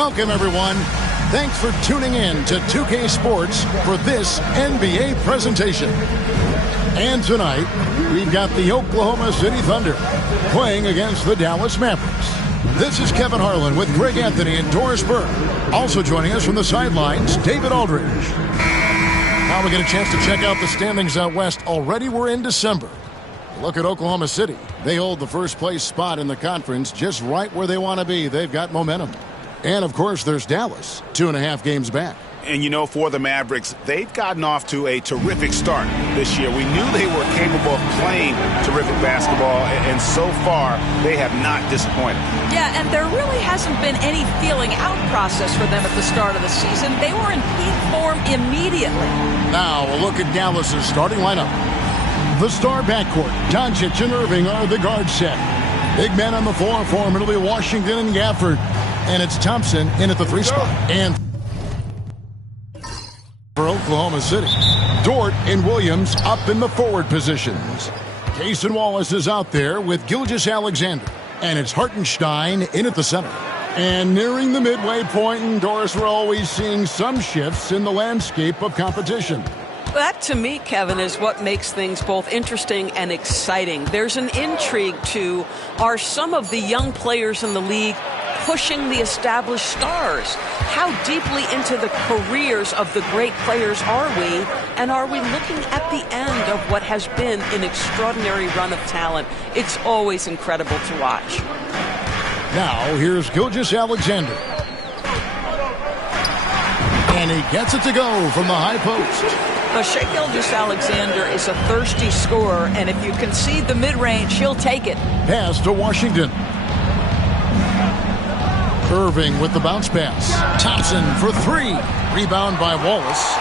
Welcome, everyone. Thanks for tuning in to 2K Sports for this NBA presentation. And tonight, we've got the Oklahoma City Thunder playing against the Dallas Mavericks. This is Kevin Harlan with Greg Anthony and Doris Burke. Also joining us from the sidelines, David Aldridge. Now we get a chance to check out the standings out west. Already we're in December. Look at Oklahoma City. They hold the first place spot in the conference just right where they want to be. They've got momentum. And, of course, there's Dallas, 2.5 games back. And, you know, for the Mavericks, they've gotten off to a terrific start this year. We knew they were capable of playing terrific basketball, and so far, they have not disappointed. Yeah, and there really hasn't been any feeling out process for them at the start of the season. They were in peak form immediately. Now, a look at Dallas's starting lineup. The star backcourt, Doncic and Irving are the guard set. Big men on the floor for him. It'll be Washington and Gafford. And it's Thompson in at the 3 spot. And for Oklahoma City, Dort and Williams up in the forward positions. Cason Wallace is out there with Gilgeous-Alexander. And it's Hartenstein in at the center. And nearing the midway point, and Doris, we're always seeing some shifts in the landscape of competition. That, to me, Kevin, is what makes things both interesting and exciting. There's an intrigue to, are some of the young players in the league pushing the established stars? How deeply into the careers of the great players are we? And are we looking at the end of what has been an extraordinary run of talent? It's always incredible to watch. Now, here's Gilgeous-Alexander. And he gets it to go from the high post. Now, Shai Gilgeous-Alexander is a thirsty scorer, and if you concede the mid-range, he'll take it. Pass to Washington. Irving with the bounce pass. Thompson for 3. Rebound by Wallace.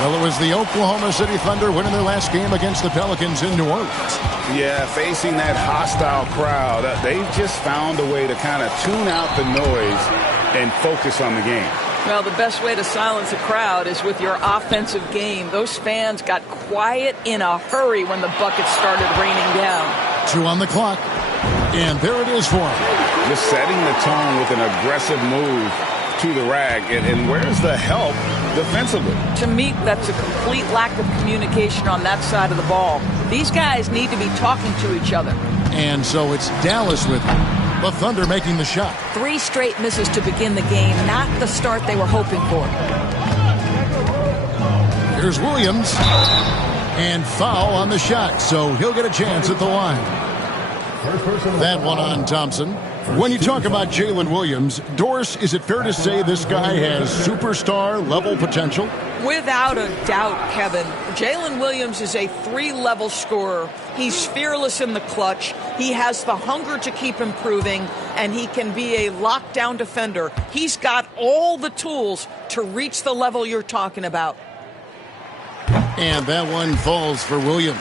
Well, it was the Oklahoma City Thunder winning their last game against the Pelicans in New Orleans. Yeah, facing that hostile crowd, they've just found a way to kind of tune out the noise and focus on the game. Well, the best way to silence a crowd is with your offensive game. Those fans got quiet in a hurry when the buckets started raining down. 2 on the clock. And there it is for him. Just setting the tone with an aggressive move to the rack. And where's the help defensively? To me, that's a complete lack of communication on that side of the ball. These guys need to be talking to each other. And so it's Dallas with him. The Thunder making the shot. 3 straight misses to begin the game, not the start they were hoping for. Here's Williams. And foul on the shot, so he'll get a chance at the line. That one on Thompson. When you talk about Jalen Williams, Doris, is it fair to say this guy has superstar-level potential? Without a doubt, Kevin. Jalen Williams is a 3-level scorer. He's fearless in the clutch. He has the hunger to keep improving, and he can be a lockdown defender. He's got all the tools to reach the level you're talking about. And that one falls for Williams.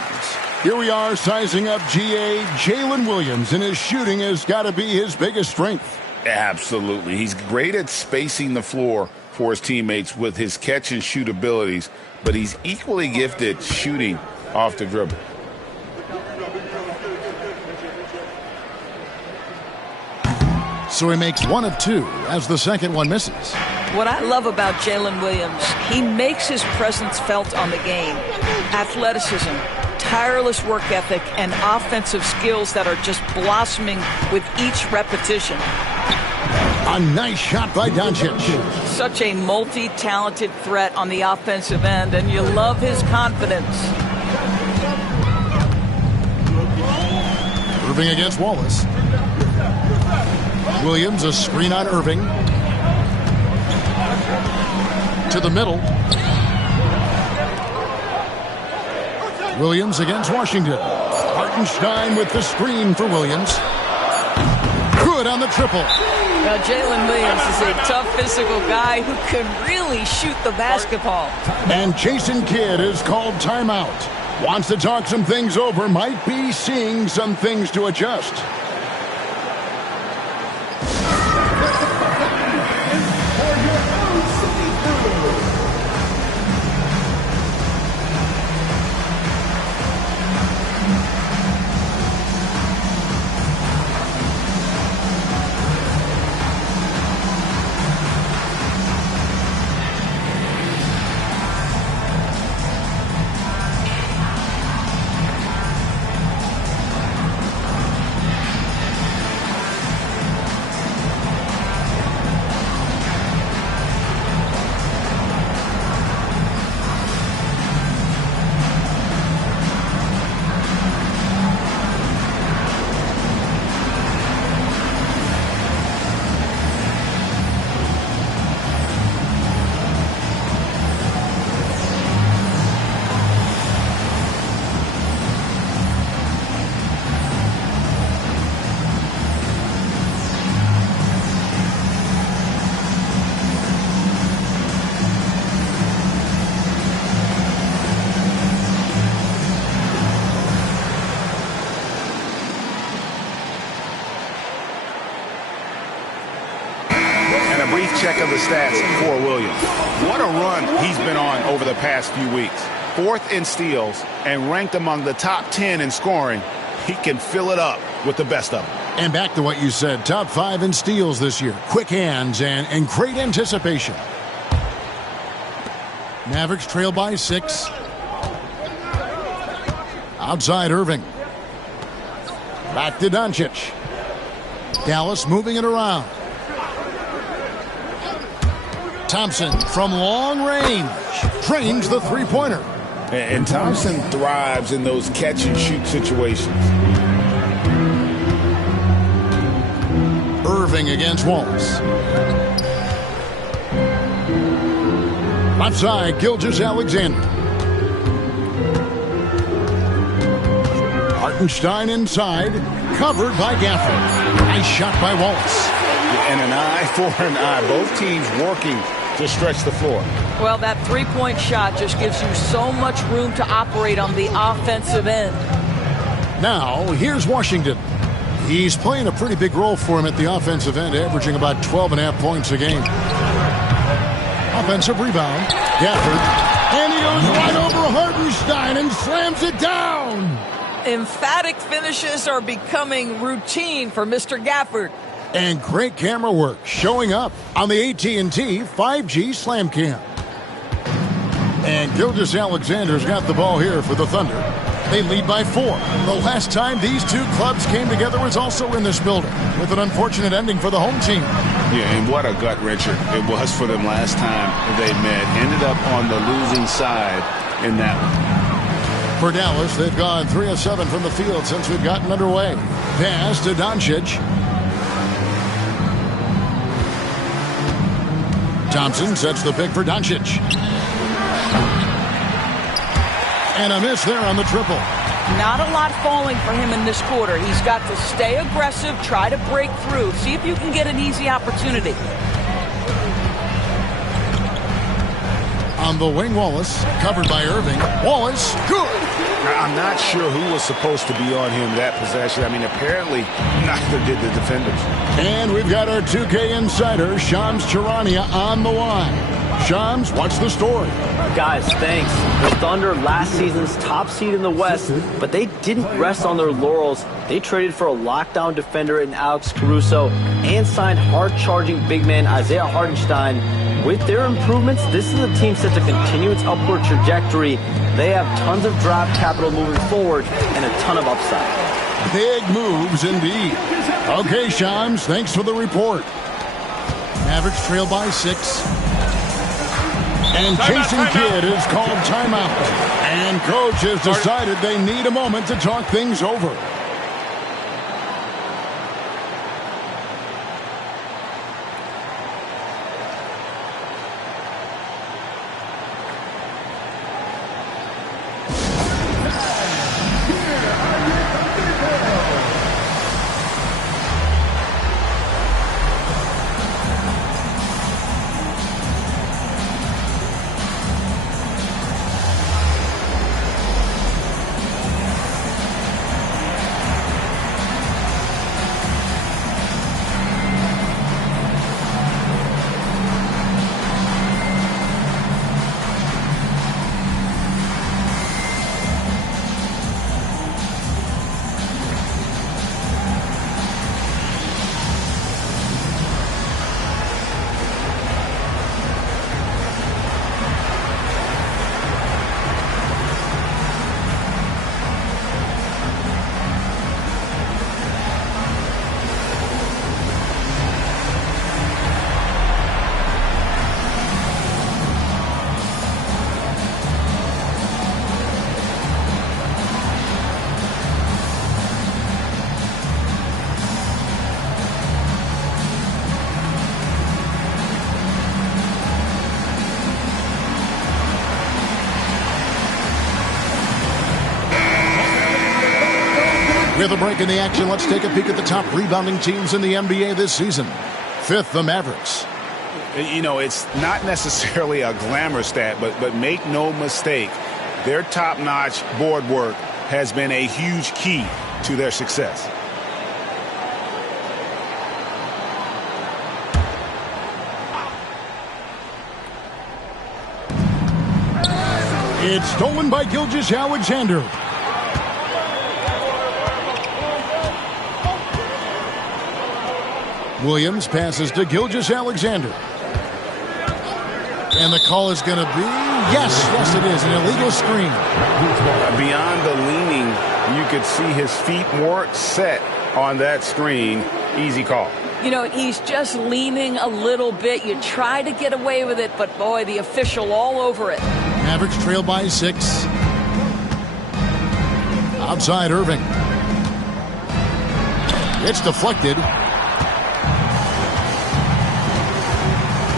Here we are sizing up GA. Jalen Williams, and his shooting has got to be his biggest strength. Absolutely. He's great at spacing the floor for his teammates with his catch and shoot abilities, but he's equally gifted shooting off the dribble. So he makes 1 of 2 as the second one misses. What I love about Jalen Williams, he makes his presence felt on the game. Athleticism, tireless work ethic, and offensive skills that are just blossoming with each repetition. A nice shot by Doncic. Such a multi-talented threat on the offensive end, and you love his confidence. Irving against Wallace. Williams, a screen on Irving. To the middle. Williams against Washington. Hartenstein with the screen for Williams. Good on the triple. Now, Jalen Williams is a tough physical guy who can really shoot the basketball. And Jason Kidd is called timeout. Wants to talk some things over. Might be seeing some things to adjust. a brief check of the stats for Williams. What a run he's been on over the past few weeks. 4th in steals and ranked among the top 10 in scoring. He can fill it up with the best of them. And back to what you said, top 5 in steals this year. Quick hands and great anticipation. Mavericks trail by 6. Outside Irving. Back to Doncic. Dallas moving it around. Thompson from long range drains the three-pointer. And Thompson thrives in those catch-and-shoot situations. Irving against Wallace. Left side, Gilgeous-Alexander. Hartenstein inside, covered by Gafford. Nice shot by Wallace. And an eye for an eye. Both teams working to stretch the floor. Well, that three-point shot just gives you so much room to operate on the offensive end. Now, here's Washington. He's playing a pretty big role for him at the offensive end, averaging about 12.5 points a game. Offensive rebound. Gafford. And he goes right over Hartenstein and slams it down. Emphatic finishes are becoming routine for Mr. Gafford. And great camera work showing up on the AT&T 5G Slam Cam. And Gilgeous-Alexander's got the ball here for the Thunder. They lead by 4. The last time these two clubs came together was also in this building, with an unfortunate ending for the home team. Yeah, and what a gut-wrencher it was for them last time they met. Ended up on the losing side in that one. For Dallas, they've gone 3 of 7 from the field since we've gotten underway. Pass to Doncic. Thompson sets the pick for Doncic. And a miss there on the triple. Not a lot falling for him in this quarter. He's got to stay aggressive, try to break through, see if you can get an easy opportunity. On the wing, Wallace, covered by Irving. Wallace, good. I'm not sure who was supposed to be on him that possession. I mean, apparently neither did the defenders. And we've got our 2K insider, Shams Charania, on the line. Shams, what's the story? Guys, thanks. The Thunder, last season's top seed in the West, but they didn't rest on their laurels. They traded for a lockdown defender in Alex Caruso and signed hard-charging big man Isaiah Hartenstein. With their improvements, this is a team set to continue its upward trajectory. They have tons of draft capital moving forward and a ton of upside. Big moves indeed. Okay, Shams, thanks for the report. Mavericks trail by 6. And Jason Kidd is called timeout. And coach has decided they need a moment to talk things over. With a break in the action, let's take a peek at the top rebounding teams in the NBA this season. 5th, the Mavericks. You know, it's not necessarily a glamour stat, but make no mistake, their top-notch board work has been a huge key to their success. It's stolen by Gilgeous-Alexander. Williams passes to Gilgeous-Alexander. And the call is going to be, yes, it is, an illegal screen. Beyond the leaning, you could see his feet weren't set on that screen. Easy call. You know, he's just leaning a little bit. You try to get away with it, but boy, the official all over it. Mavericks trail by 6. Outside Irving. It's deflected.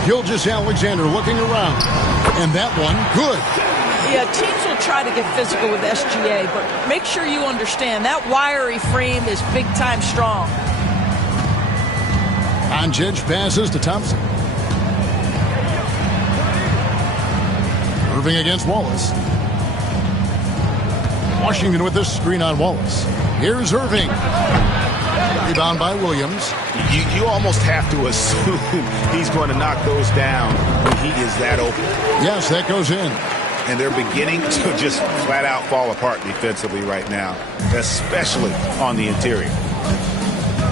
Gilgeous-Alexander looking around. And that one, good. Yeah, teams will try to get physical with SGA, but make sure you understand that wiry frame is big-time strong. Doncic passes to Thompson. Irving against Wallace. Washington with this screen on Wallace. Here's Irving. Rebound by Williams. You almost have to assume he's going to knock those down when he is that open. Yes, that goes in. And they're beginning to just flat out fall apart defensively right now, especially on the interior.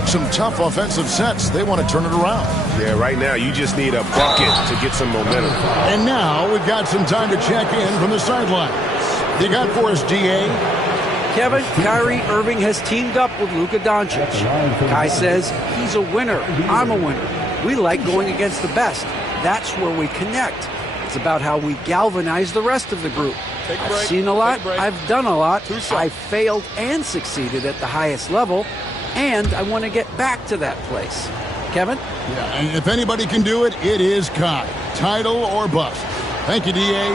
Some tough offensive sets. They want to turn it around. Yeah, right now you just need a bucket to get some momentum. And now we've got some time to check in from the sidelines. You got for us, GA? Kevin, Kyrie Irving has teamed up with Luka Doncic. Kai says he's a winner. I'm a winner. We like going against the best. That's where we connect. It's about how we galvanize the rest of the group. I've seen a lot. I've done a lot. I've failed and succeeded at the highest level. And I want to get back to that place. Kevin? Yeah, and if anybody can do it, it is Kai. Title or bust. Thank you, DA.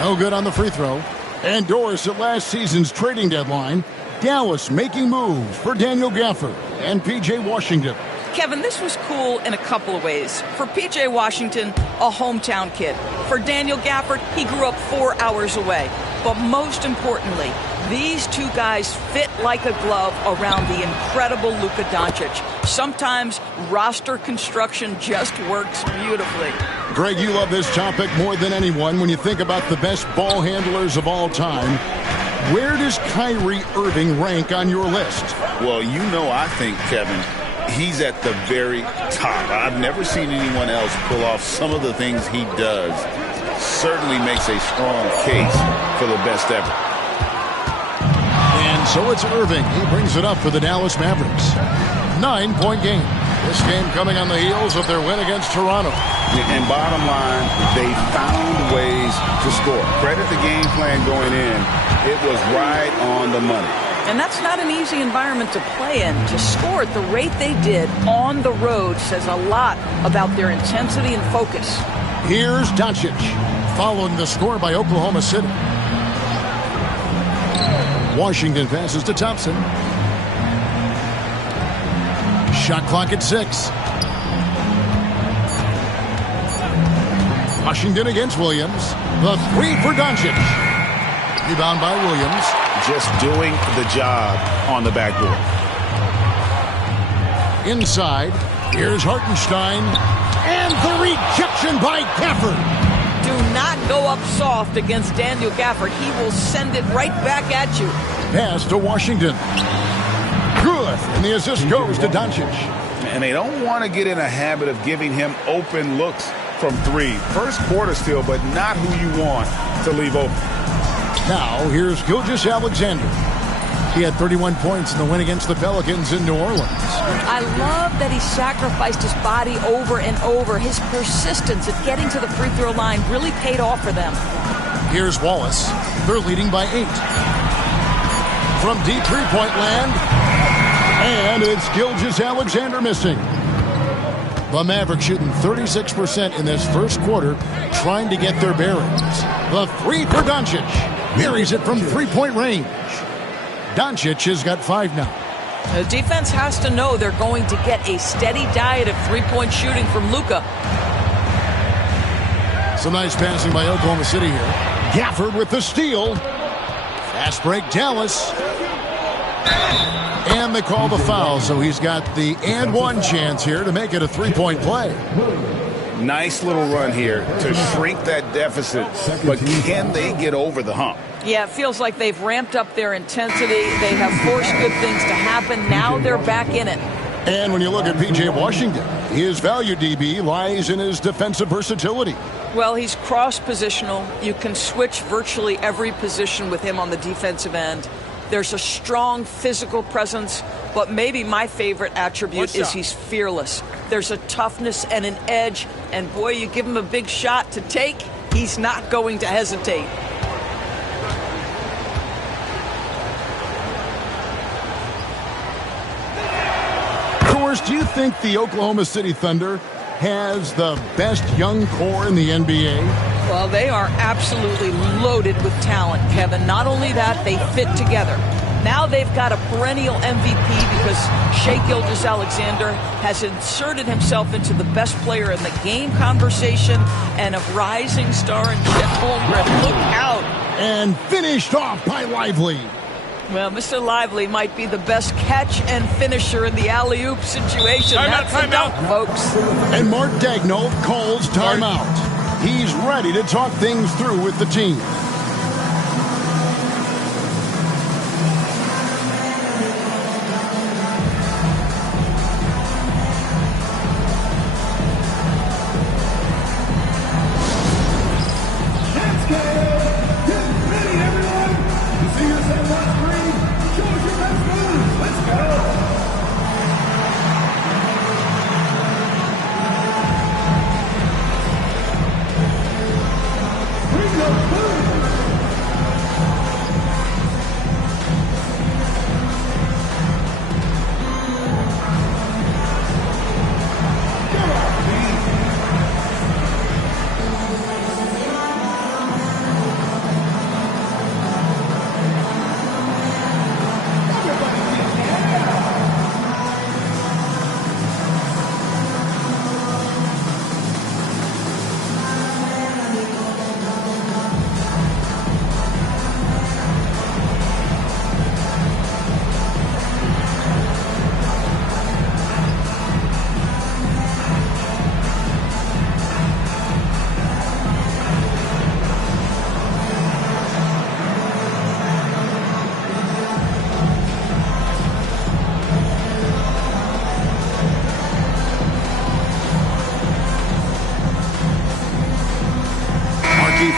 No good on the free throw. And Doris at last season's trading deadline. Dallas making moves for Daniel Gafford and P.J. Washington. Kevin, this was cool in a couple of ways. For P.J. Washington, a hometown kid. For Daniel Gafford, he grew up 4 hours away. But most importantly, these two guys fit like a glove around the incredible Luka Doncic. Sometimes roster construction just works beautifully. Greg, you love this topic more than anyone when you think about the best ball handlers of all time. Where does Kyrie Irving rank on your list? Well, you know, I think, Kevin, he's at the very top. I've never seen anyone else pull off some of the things he does. Certainly makes a strong case for the best ever. And so it's Irving. He brings it up for the Dallas Mavericks. 9-point game. This game coming on the heels of their win against Toronto. And bottom line, they found ways to score. Credit the game plan going in. It was right on the money. And that's not an easy environment to play in. To score at the rate they did on the road says a lot about their intensity and focus. Here's Doncic, following the score by Oklahoma City. Washington passes to Thompson. Shot clock at 6. Washington against Williams. The 3 for Doncic. Rebound by Williams. Just doing the job on the backboard. Inside, here's Hartenstein. And the rejection by Gafford. Do not go up soft against Daniel Gafford. He will send it right back at you. Pass to Washington. Good. And the assist goes to Doncic. And they don't want to get in a habit of giving him open looks from 3. First quarter still, but not who you want to leave open. Now, here's Gilgeous-Alexander. He had 31 points in the win against the Pelicans in New Orleans. I love that he sacrificed his body over and over. His persistence at getting to the free throw line really paid off for them. Here's Wallace. They're leading by 8. From deep three-point land. And it's Gilgeous-Alexander missing. The Mavericks shooting 36% in this first quarter, trying to get their bearings. The 3 for Doncic. Buries it from three-point range. Doncic has got 5 now. The defense has to know they're going to get a steady diet of three-point shooting from Luka. Some nice passing by Oklahoma City here. Gafford with the steal. Fast break, Dallas. And they call the foul, so he's got the and one chance here to make it a three-point play. Nice little run here to shrink that deficit, but can they get over the hump? Yeah, it feels like they've ramped up their intensity. They have forced good things to happen. Now they're back in it. And when you look at P.J. Washington, his value, DB, lies in his defensive versatility. Well, he's cross-positional. You can switch virtually every position with him on the defensive end. There's a strong physical presence, but maybe my favorite attribute is he's fearless. There's a toughness and an edge, and boy, you give him a big shot to take, he's not going to hesitate. Do you think the Oklahoma City Thunder has the best young core in the NBA? Well, they are absolutely loaded with talent, Kevin. Not only that, they fit together. Now they've got a perennial MVP because Shai Gilgeous-Alexander has inserted himself into the best player in the game conversation, and a rising star in Chet Holmgren. Look out. And finished off by Lively. Well, Mr. Lively might be the best catch and finisher in the alley-oop situation. That's a dunk, folks. And Mark Daigneault calls timeout. He's ready to talk things through with the team.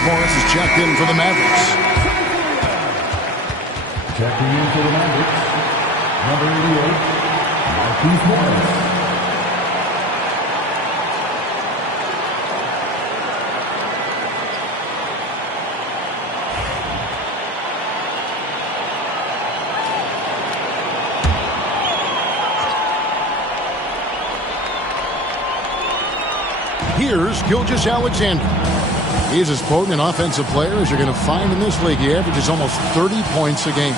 Morris is checked in for the Mavericks. Checking in for the Mavericks, number 88, Marquise Morris. Here's Gilgeous-Alexander. He's as potent an offensive player as you're going to find in this league. He averages almost 30 points a game.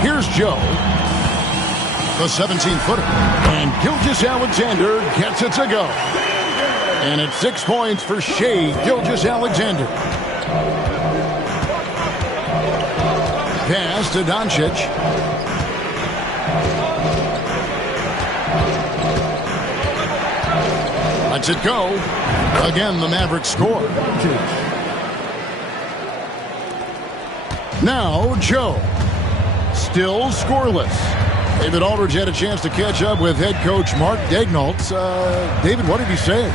Here's Joe, the 17-footer. And Gilgeous-Alexander gets it to go. And it's 6 points for Shai Gilgeous-Alexander. Pass to Doncic. Lets it go. Again, the Mavericks score. Now, Joe. Still scoreless. David Aldridge had a chance to catch up with head coach Mark Daigneault. David, what did he say?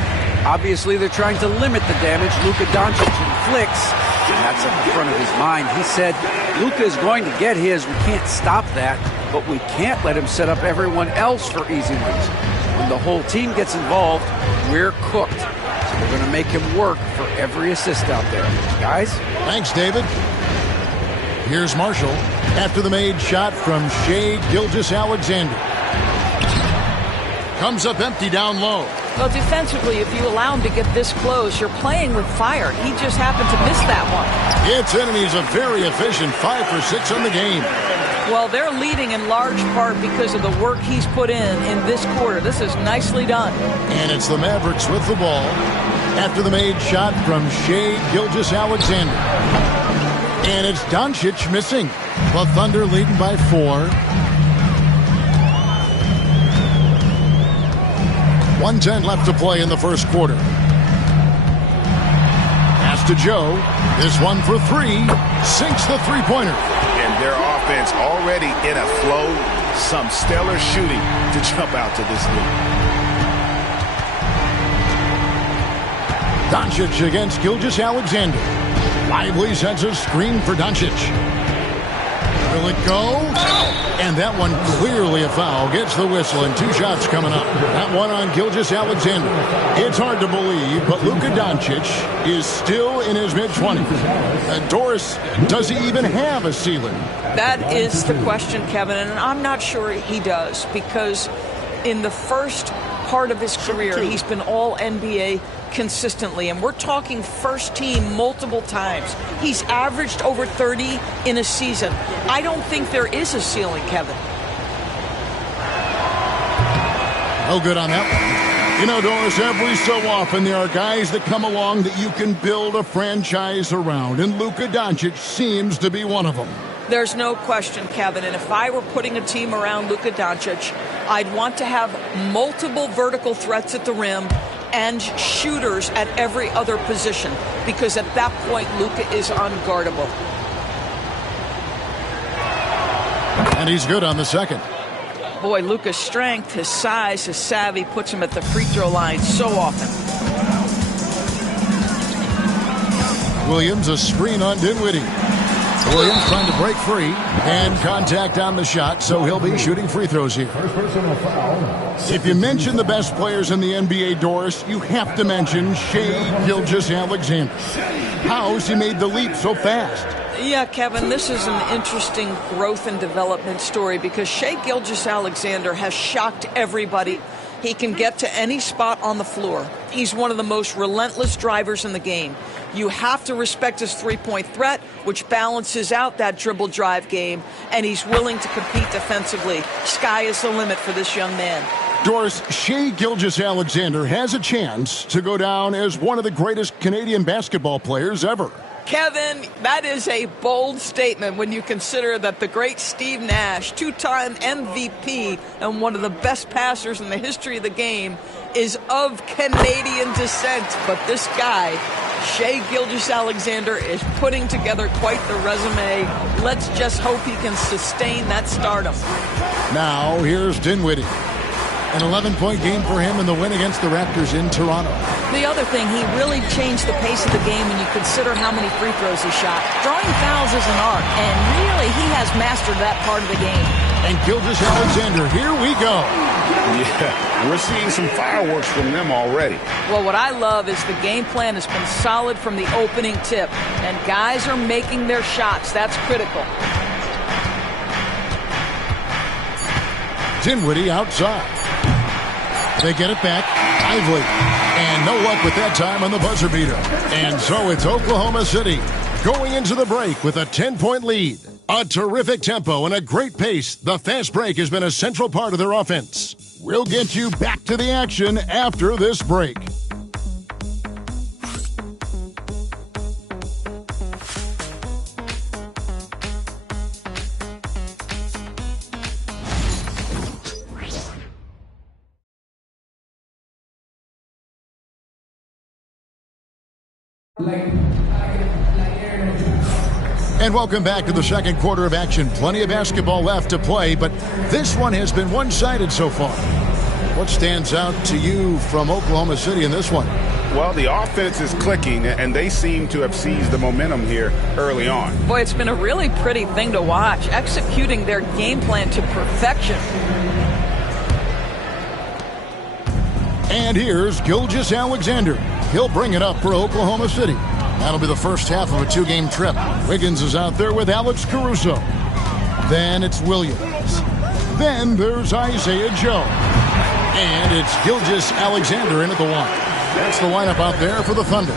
Obviously, they're trying to limit the damage Luka Doncic inflicts, and that's at the front of his mind. He said, Luka is going to get his. We can't stop that, but we can't let him set up everyone else for easy wins. When the whole team gets involved, we're cooked. So we're going to make him work for every assist out there. Guys? Thanks, David. Here's Marshall after the made shot from Shai Gilgeous-Alexander. Comes up empty down low. Well, defensively, if you allow him to get this close, you're playing with fire. He just happened to miss that one. It's in, and he's a very efficient 5 for 6 on the game. Well, they're leading in large part because of the work he's put in this quarter. This is nicely done. And it's the Mavericks with the ball after the made shot from Shai Gilgeous-Alexander. And it's Doncic missing. The Thunder leading by 4. 1:10 left to play in the first quarter. to Joe. This one for three. Sinks the three-pointer. And their offense already in a flow. Some stellar shooting to jump out to this lead. Doncic against Gilgeous-Alexander. Lively sets a screen for Doncic. Will it go? And that one clearly a foul. Gets the whistle and 2 shots coming up. That one on Gilgeous-Alexander. It's hard to believe, but Luka Doncic is still in his mid-20s. Doris, does he even have a ceiling? That is the question, Kevin, and I'm not sure he does, because in the first part of his career, he's been all NBA consistently, and we're talking first team multiple times. He's averaged over 30 in a season. I don't think there is a ceiling, Kevin. No good on that one. You know, Doris, every so often there are guys that come along that you can build a franchise around, and Luka Doncic seems to be one of them. There's no question, Kevin, and if I were putting a team around Luka Doncic, I'd want to have multiple vertical threats at the rim and shooters at every other position, because at that point, Luka is unguardable. And he's good on the second. Boy, Luka's strength, his size, his savvy puts him at the free throw line so often. Williams, a screen on Dinwiddie. Williams trying to break free, and contact on the shot, so he'll be shooting free throws here. If you mention the best players in the NBA, Doris, you have to mention Shai Gilgeous-Alexander. How's he made the leap so fast? Yeah, Kevin, this is an interesting growth and development story, because Shai Gilgeous-Alexander has shocked everybody. He can get to any spot on the floor. He's one of the most relentless drivers in the game. You have to respect his three-point threat, which balances out that dribble drive game, and he's willing to compete defensively. Sky is the limit for this young man. Doris, Shai Gilgeous-Alexander has a chance to go down as one of the greatest Canadian basketball players ever. Kevin, that is a bold statement when you consider that the great Steve Nash, two-time MVP and one of the best passers in the history of the game, is of Canadian descent. But this guy, Shai Gilgeous-Alexander, is putting together quite the resume. Let's just hope he can sustain that stardom. Now, here's Dinwiddie. An 11-point game for him in the win against the Raptors in Toronto. The other thing, he really changed the pace of the game when you consider how many free throws he shot. Drawing fouls is an art, and really he has mastered that part of the game. And Gilgeous-Alexander, here we go. Yeah, we're seeing some fireworks from them already. Well, what I love is the game plan has been solid from the opening tip, and guys are making their shots. That's critical. Dinwiddie outside. They get it back. Lively. And no luck with that time on the buzzer beater. And so it's Oklahoma City going into the break with a 10-point lead. A terrific tempo and a great pace. The fast break has been a central part of their offense. We'll get you back to the action after this break. And welcome back to the second quarter of action. Plenty of basketball left to play, but this one has been one-sided so far. What stands out to you from Oklahoma City in this one? Well, the offense is clicking, and they seem to have seized the momentum here early on. Boy, it's been a really pretty thing to watch, executing their game plan to perfection. And here's Gilgeous-Alexander. He'll bring it up for Oklahoma City. That'll be the first half of a two-game trip. Wiggins is out there with Alex Caruso. Then it's Williams. Then there's Isaiah Joe. And it's Gilgeous-Alexander in at the one. That's the lineup out there for the Thunder.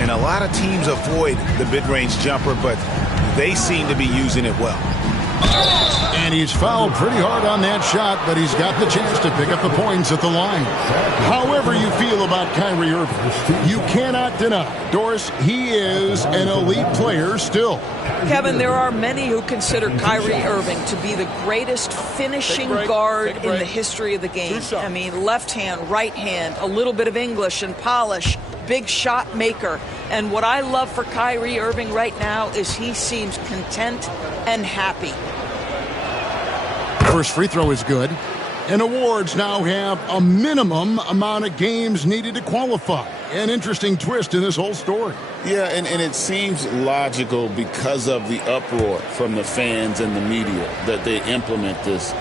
And a lot of teams avoid the mid-range jumper, but they seem to be using it well. And he's fouled pretty hard on that shot, but he's got the chance to pick up the points at the line. However you feel about Kyrie Irving, you cannot deny, Doris, he is an elite player still. Kevin, there are many who consider Kyrie Irving to be the greatest finishing guard in the history of the game. I mean, left hand, right hand, a little bit of English and polish, big shot maker. And what I love for Kyrie Irving right now is he seems content and happy. First free throw is good. And awards now have a minimum amount of games needed to qualify. An interesting twist in this whole story. Yeah, and it seems logical because of the uproar from the fans and the media that they implement this.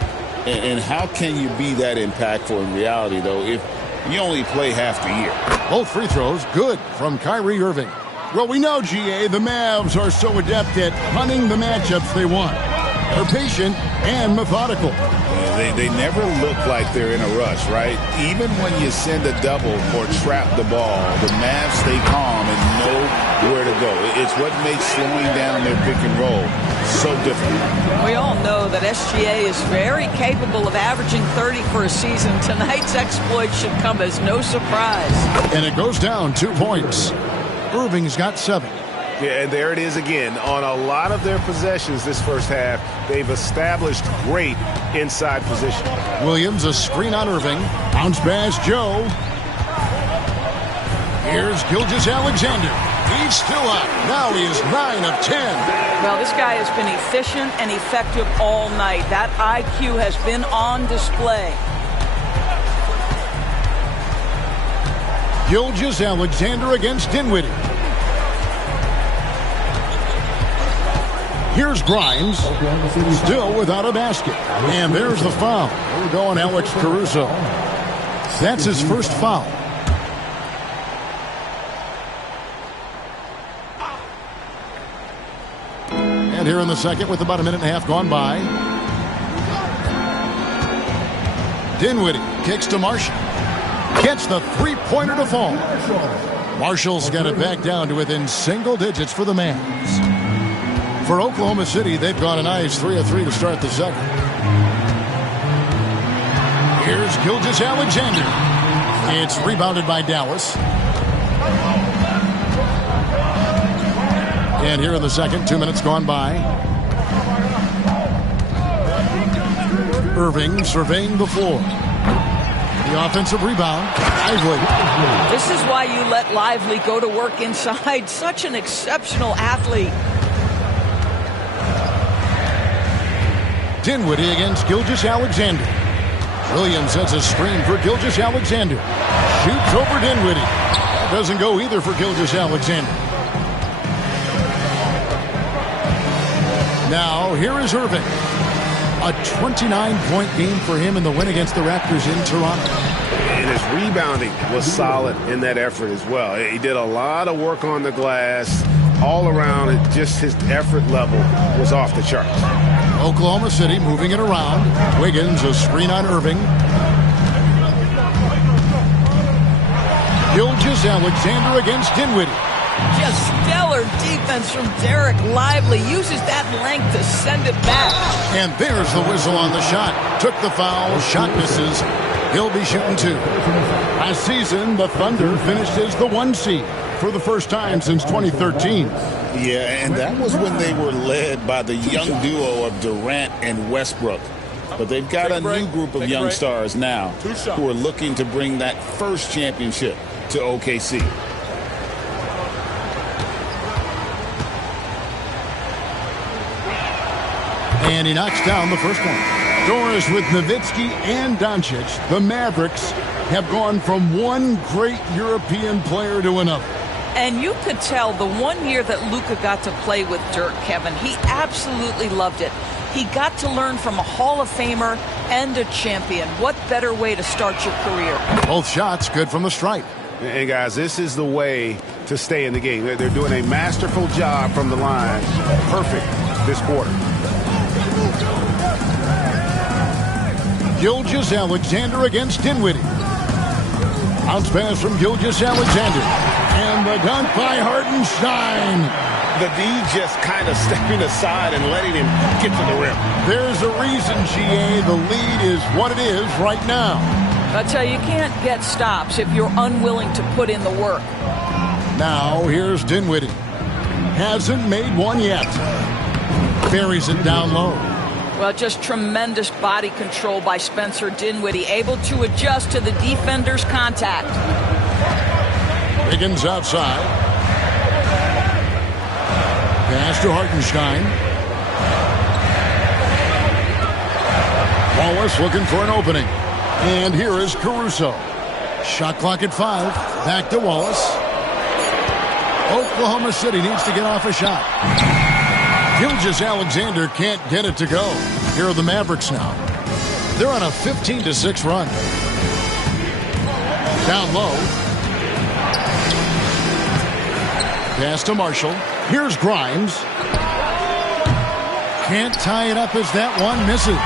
And how can you be that impactful in reality, though, if you only play half the year? Both free throws good from Kyrie Irving. Well, we know, GA, the Mavs are so adept at hunting the matchups they want. They're patient and methodical. Yeah, they never look like they're in a rush, right? Even when you send a double or trap the ball, the Mavs stay calm and know where to go. It's what makes slowing down their pick and roll so difficult. We all know that SGA is very capable of averaging 30 for a season. Tonight's exploit should come as no surprise. And it goes down 2 points. Irving's got 7. Yeah, and there it is again. On a lot of their possessions this first half, they've established great inside position. Williams, a screen on Irving. Bounce pass, Joe. Here's Gilgeous-Alexander. He's still up. Now he is 9 of 10. Well, this guy has been efficient and effective all night. That IQ has been on display. Gilgeous-Alexander against Dinwiddie. Here's Grimes, still without a basket. And there's the foul. We're going Alex Caruso. That's his first foul. And here in the second with about a minute and a half gone by. Dinwiddie kicks to Marshall. Gets the three-pointer to fall. Marshall's got it back down to within single digits for the Mavs. For Oklahoma City, they've gone a nice 3 of 3 to start the second. Here's Gilgeous-Alexander. It's rebounded by Dallas. And here in the second, 2 minutes gone by. Irving surveying the floor. The offensive rebound. Lively. This is why you let Lively go to work inside. Such an exceptional athlete. Dinwiddie against Gilgeous-Alexander. Williams sets a screen for Gilgeous-Alexander. Shoots over Dinwiddie. That doesn't go either for Gilgeous-Alexander. Now, here is Irving. A 29-point game for him in the win against the Raptors in Toronto. And his rebounding was solid in that effort as well. He did a lot of work on the glass. All around, just his effort level was off the charts. Oklahoma City moving it around. Wiggins, a screen on Irving. Gilgeous-Alexander against Dinwiddie. Just stellar defense from Derek Lively. Uses that length to send it back. And there's the whistle on the shot. Took the foul. Shot misses. He'll be shooting 2. Last season, the Thunder finished as the 1 seed for the first time since 2013. Yeah, and that was when they were led by the young duo of Durant and Westbrook. But they've got a new group of young stars now who are looking to bring that first championship to OKC. And he knocks down the first one. Doris, with Nowitzki and Doncic, the Mavericks have gone from one great European player to another. And you could tell the 1 year that Luka got to play with Dirk, Kevin, he absolutely loved it. He got to learn from a Hall of Famer and a champion. What better way to start your career? Both shots good from the stripe. And guys, this is the way to stay in the game. They're doing a masterful job from the line. Perfect this quarter. Gilgeous-Alexander against Dinwiddie. Bounce pass from Gilgeous-Alexander. And the dunk by Hartenstein. The D just kind of stepping aside and letting him get to the rim. There's a reason, GA. The lead is what it is right now. I tell you, you can't get stops if you're unwilling to put in the work. Now, here's Dinwiddie. Hasn't made one yet. Buries it down low. Well, just tremendous body control by Spencer Dinwiddie, able to adjust to the defender's contact. Higgins outside. Pass to Hartenstein. Wallace looking for an opening. And here is Caruso. Shot clock at 5. Back to Wallace. Oklahoma City needs to get off a shot. Gilgeous-Alexander can't get it to go. Here are the Mavericks now. They're on a 15-6 run. Down low. Pass to Marshall. Here's Grimes. Can't tie it up as that one misses.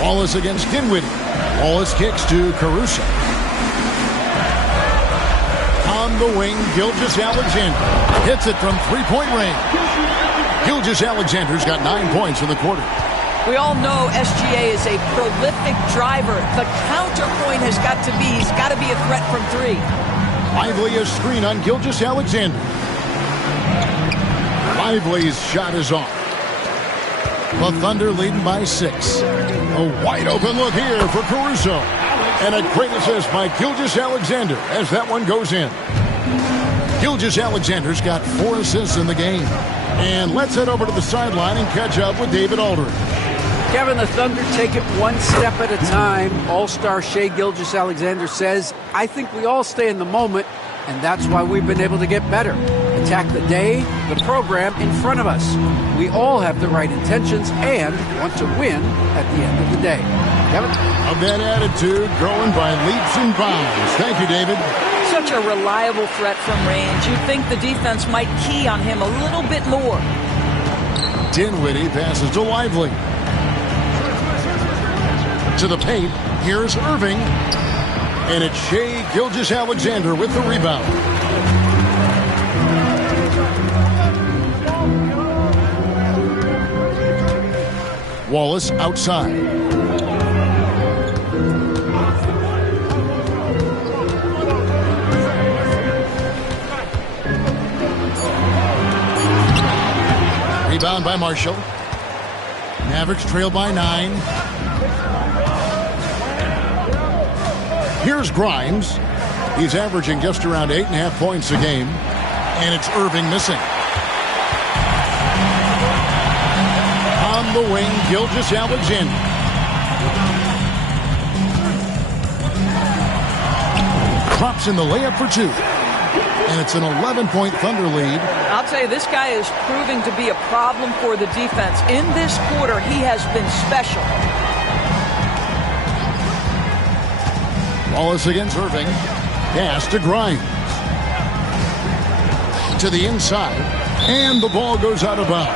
Wallace against Dinwiddie. Wallace kicks to Caruso. On the wing, Gilgeous-Alexander hits it from three-point range. Gilgeous-Alexander's got 9 points in the quarter. We all know SGA is a prolific driver. The counterpoint has got to be, he's got to be a threat from 3. Lively a screen on Gilgeous-Alexander. Lively's shot is off. The Thunder leading by 6. A wide open look here for Caruso. And a great assist by Gilgeous-Alexander as that one goes in. Gilgeous-Alexander's got 4 assists in the game. And let's head over to the sideline and catch up with David Aldridge. Kevin, the Thunder take it one step at a time. All-star Shai Gilgeous-Alexander says, I think we all stay in the moment, and that's why we've been able to get better. Attack the day, the program in front of us. We all have the right intentions and want to win at the end of the day. Kevin? Of that attitude growing by leaps and bounds. Thank you, David. Such a reliable threat from range. You'd think the defense might key on him a little bit more. Dinwiddie passes to Lively. To the paint, here's Irving. And it's Shai Gilgeous-Alexander with the rebound. Wallace outside. Rebound by Marshall. Mavericks trail by 9. Here's Grimes. He's averaging just around 8.5 points a game. And it's Irving missing. On the wing, Gilgeous-Alexander. Drops in the layup for 2. And it's an 11-point Thunder lead. I'll tell you, this guy is proving to be a problem for the defense. In this quarter, he has been special. Wallace against Irving. Pass to Grimes. To the inside. And the ball goes out of bounds.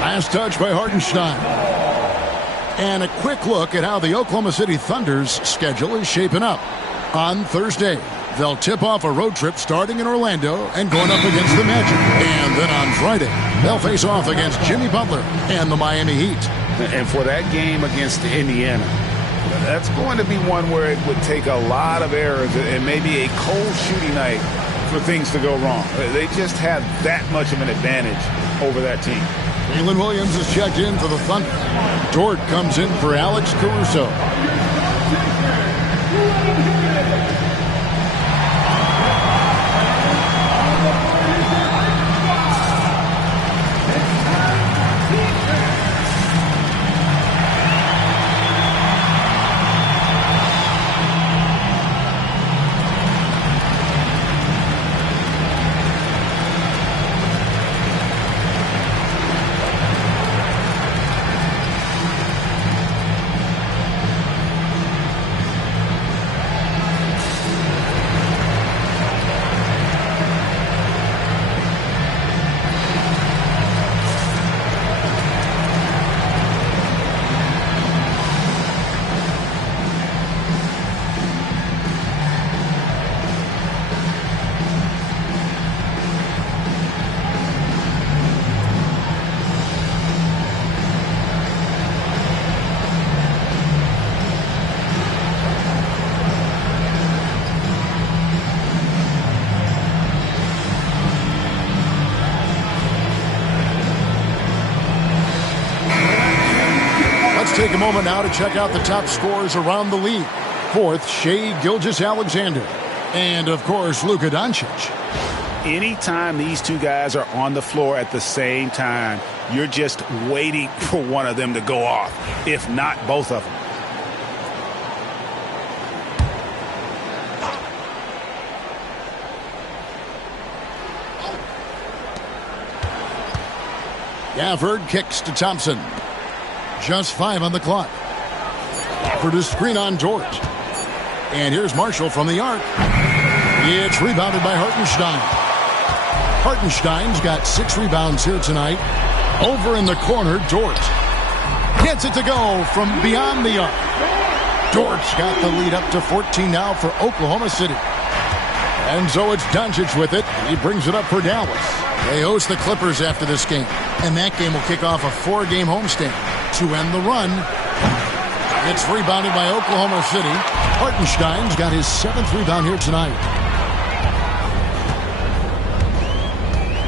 Last touch by Hartenstein. And a quick look at how the Oklahoma City Thunder's schedule is shaping up. On Thursday, they'll tip off a road trip starting in Orlando and going up against the Magic. And then on Friday, they'll face off against Jimmy Butler and the Miami Heat. And for that game against Indiana, that's going to be one where it would take a lot of errors and maybe a cold shooting night for things to go wrong. They just have that much of an advantage over that team. Jalen Williams is checked in for the Thunder. Dort comes in for Alex Caruso. take a moment now to check out the top scorers around the league. Fourth, Shai Gilgeous-Alexander. And, of course, Luka Doncic. Anytime these two guys are on the floor at the same time, you're just waiting for one of them to go off, if not both of them. Gafford kicks to Thompson. Just 5 on the clock. Gafford is screen on Dort. And here's Marshall from the arc. It's rebounded by Hartenstein. Hartenstein's got 6 rebounds here tonight. Over in the corner, Dort gets it to go from beyond the arc. Dort's got the lead up to 14 now for Oklahoma City. And so it's Doncic with it. He brings it up for Dallas. They host the Clippers after this game. And that game will kick off a 4-game homestand to end the run. It's rebounded by Oklahoma City. Hartenstein's got his 7th rebound here tonight.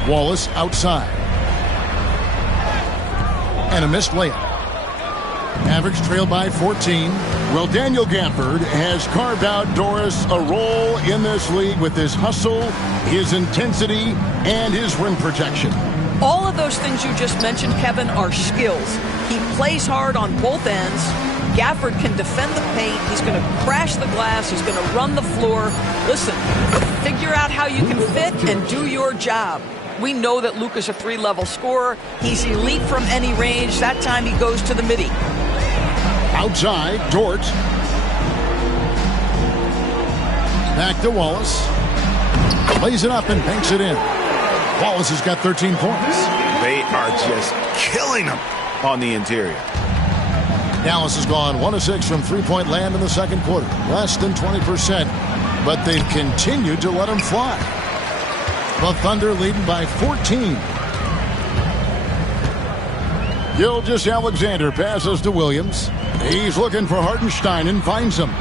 Wallace outside. And a missed layup. Mavericks trail by 14. Well, Daniel Gafford has carved out Doris a role in this league with his hustle, his intensity, and his rim protection. All of those things you just mentioned, Kevin, are skills. He plays hard on both ends. Gafford can defend the paint. He's going to crash the glass. He's going to run the floor. Listen, figure out how you can fit and do your job. We know that Luka's a 3-level scorer. He's elite from any range. That time he goes to the midi. Outside, Dort. Back to Wallace. Lays it up and banks it in. Wallace has got 13 points. They are just killing them on the interior. Dallas has gone 1 of 6 from three-point land in the second quarter. Less than 20%, but they've continued to let them fly. The Thunder leading by 14. Gilgeous-Alexander passes to Williams. He's looking for Hartenstein and finds him.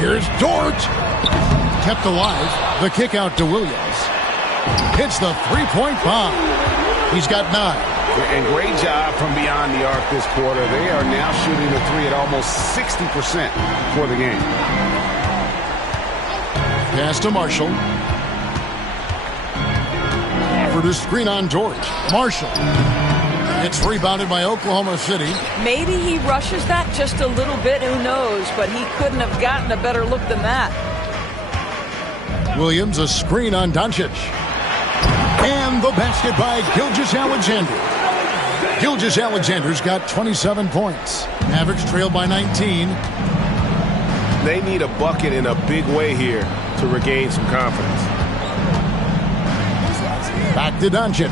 Here's Dort. Kept alive. The kick out to Williams. Hits the three-point bomb. He's got 9. And great job from beyond the arc this quarter. They are now shooting the 3 at almost 60% for the game. Pass to Marshall. For the screen on Dort. Marshall. It's rebounded by Oklahoma City. Maybe he rushes that just a little bit. Who knows? But he couldn't have gotten a better look than that. Williams, a screen on Doncic. And the basket by Gilgeous-Alexander. Gilgeous-Alexander's got 27 points. Mavericks trail by 19. They need a bucket in a big way here to regain some confidence. Back to Doncic.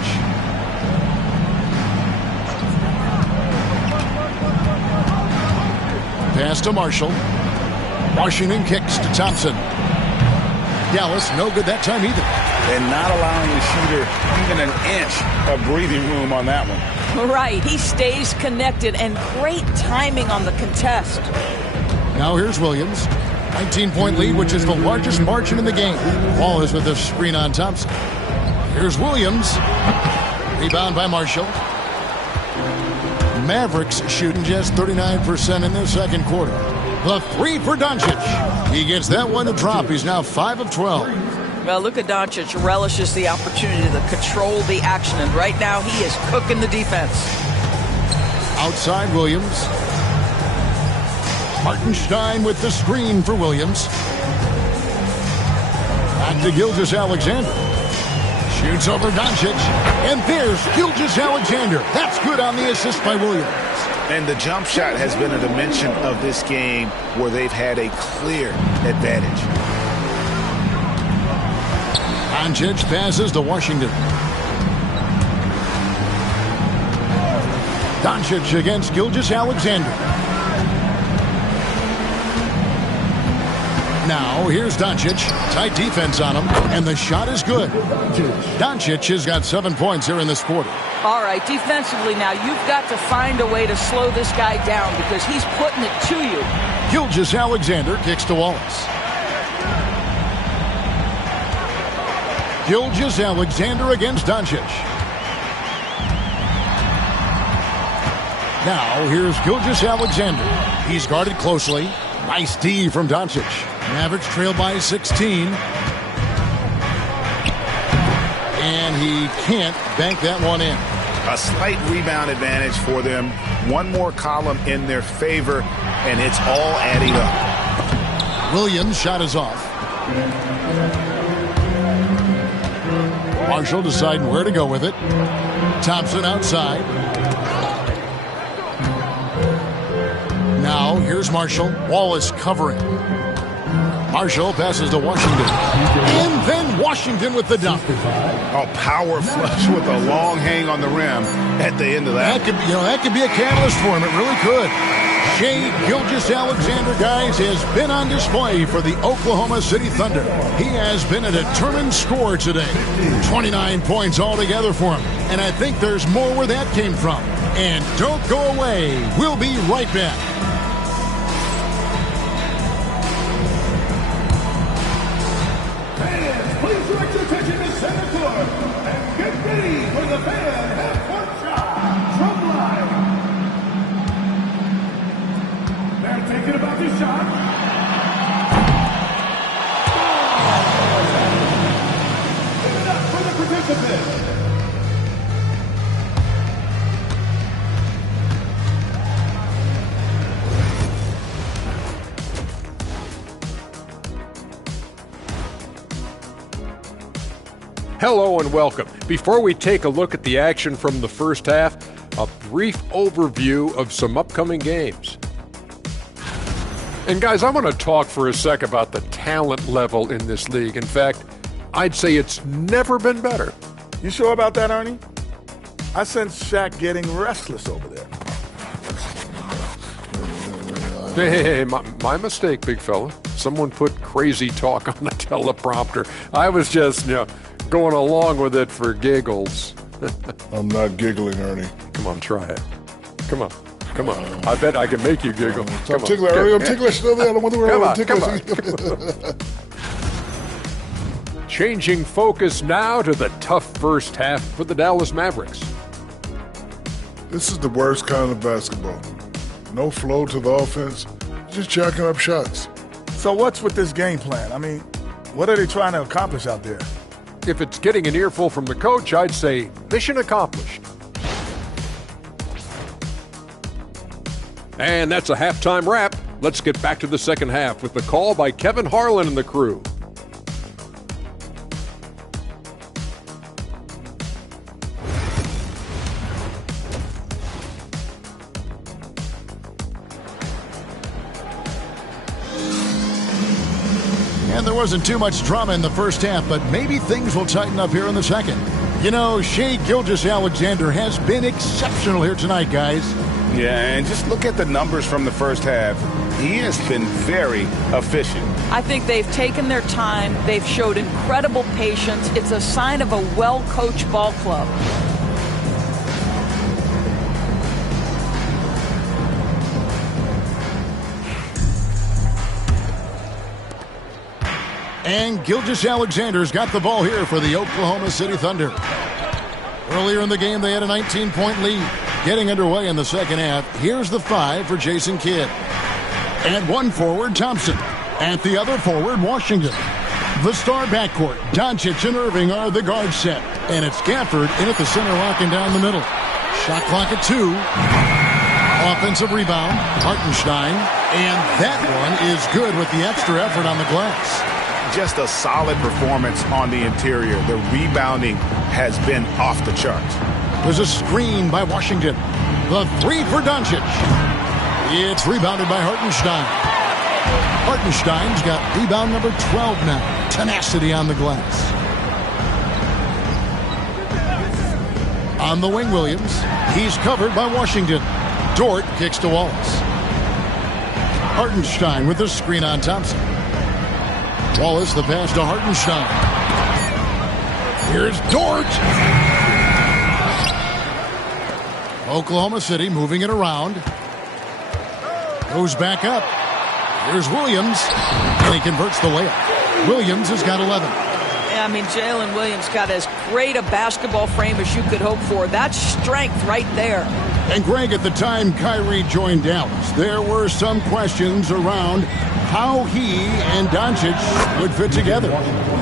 Pass to Marshall. Washington kicks to Thompson. Dallas, no good that time either. And not allowing the shooter even an inch of breathing room on that one. Right. He stays connected, and great timing on the contest. Now here's Williams. 19-point lead, which is the largest margin in the game. Wallace with a screen on Thompson. Here's Williams. Rebound by Marshall. Mavericks shooting just 39% in their second quarter. The 3 for Doncic. He gets that one to drop. He's now 5 of 12. Well, Luka Doncic relishes the opportunity to control the action, and right now he is cooking the defense. Outside Williams. Hartenstein with the screen for Williams. Back to Gilgeous-Alexander. Shoots over Doncic. And there's Gilgeous-Alexander. That's good on the assist by Williams. And the jump shot has been a dimension of this game where they've had a clear advantage. Doncic passes to Washington. Doncic against Gilgeous-Alexander. Now, here's Doncic. Tight defense on him, and the shot is good. Doncic has got 7 points here in this quarter. All right, defensively now, you've got to find a way to slow this guy down because he's putting it to you. Gilgeous-Alexander kicks to Wallace. Gilgeous-Alexander against Doncic. Now, here's Gilgeous-Alexander. He's guarded closely. Nice D from Doncic. Mavericks trail by 16. And he can't bank that one in. A slight rebound advantage for them. One more column in their favor, and it's all adding up. Williams' shot is off. Marshall deciding where to go with it. Thompson outside. Now, here's Marshall. Wallace covering. Marshall passes to Washington. And then Washington with the dunk. A power flush with a long hang on the rim at the end of that. That could be a catalyst for him. It really could. Shai Gilgeous-Alexander, guys, has been on display for the Oklahoma City Thunder. He has been a determined scorer today. 29 points altogether for him. And I think there's more where that came from. And don't go away. We'll be right back. Hello and welcome. Before we take a look at the action from the first half, a brief overview of some upcoming games. And guys, I want to talk for a sec about the talent level in this league. In fact, I'd say it's never been better. You sure about that, Ernie? I sense Shaq getting restless over there. Hey, my mistake, big fella. Someone put crazy talk on the teleprompter. I was just, going along with it for giggles. I'm not giggling, Ernie. Come on, try it. Come on. I bet I can make you giggle. I'm ticklish, Ernie. I'm ticklish. I don't want to worry about ticklish. Changing focus now to the tough first half for the Dallas Mavericks. This is the worst kind of basketball. No flow to the offense, just jacking up shots. So what's with this game plan? I mean, what are they trying to accomplish out there? If it's getting an earful from the coach, I'd say mission accomplished. And that's a halftime wrap. Let's get back to the second half with the call by Kevin Harlan and the crew. And there wasn't too much drama in the first half, but maybe things will tighten up here in the second. Shai Gilgeous-Alexander has been exceptional here tonight, guys. Yeah, and just look at the numbers from the first half. He has been very efficient. I think they've taken their time. They've showed incredible patience. It's a sign of a well-coached ball club. And Gilgeous-Alexander's got the ball here for the Oklahoma City Thunder. Earlier in the game, they had a 19-point lead. Getting underway in the second half, here's the 5 for Jason Kidd. At one forward, Thompson. At the other forward, Washington. The star backcourt, Doncic and Irving are the guard set. And it's Gafford in at the center, locking down the middle. Shot clock at 2. Offensive rebound, Hartenstein. And that one is good with the extra effort on the glass. Just a solid performance on the interior. The rebounding has been off the charts. There's a screen by Washington. The 3 for Doncic. It's rebounded by Hartenstein. Hartenstein's got rebound number 12 now. Tenacity on the glass. On the wing, Williams. He's covered by Washington. Dort kicks to Wallace. Hartenstein with the screen on Thompson. Wallace, the pass to Hartenstein. Here's Dort. Oklahoma City moving it around. Goes back up. Here's Williams. And he converts the layup. Williams has got 11. I mean, Jalen Williams got as great a basketball frame as you could hope for. That's strength right there. And Greg, at the time Kyrie joined Dallas, there were some questions around how he and Doncic would fit together.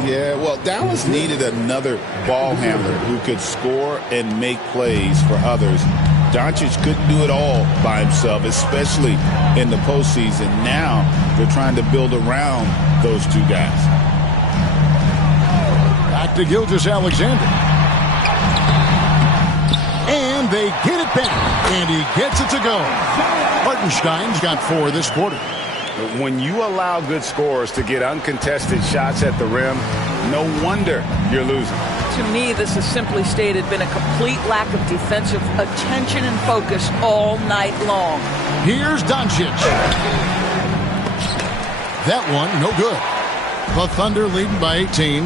Yeah, well, Dallas needed another ball handler who could score and make plays for others. Doncic couldn't do it all by himself, especially in the postseason. Now they're trying to build around those two guys. Back to Gilgeous-Alexander. And they get it back, and he gets it to go. Hartenstein's got 4 this quarter. When you allow good scorers to get uncontested shots at the rim, no wonder you're losing. To me, this has simply stated been a complete lack of defensive attention and focus all night long. Here's Doncic. That one, no good. The Thunder leading by 18.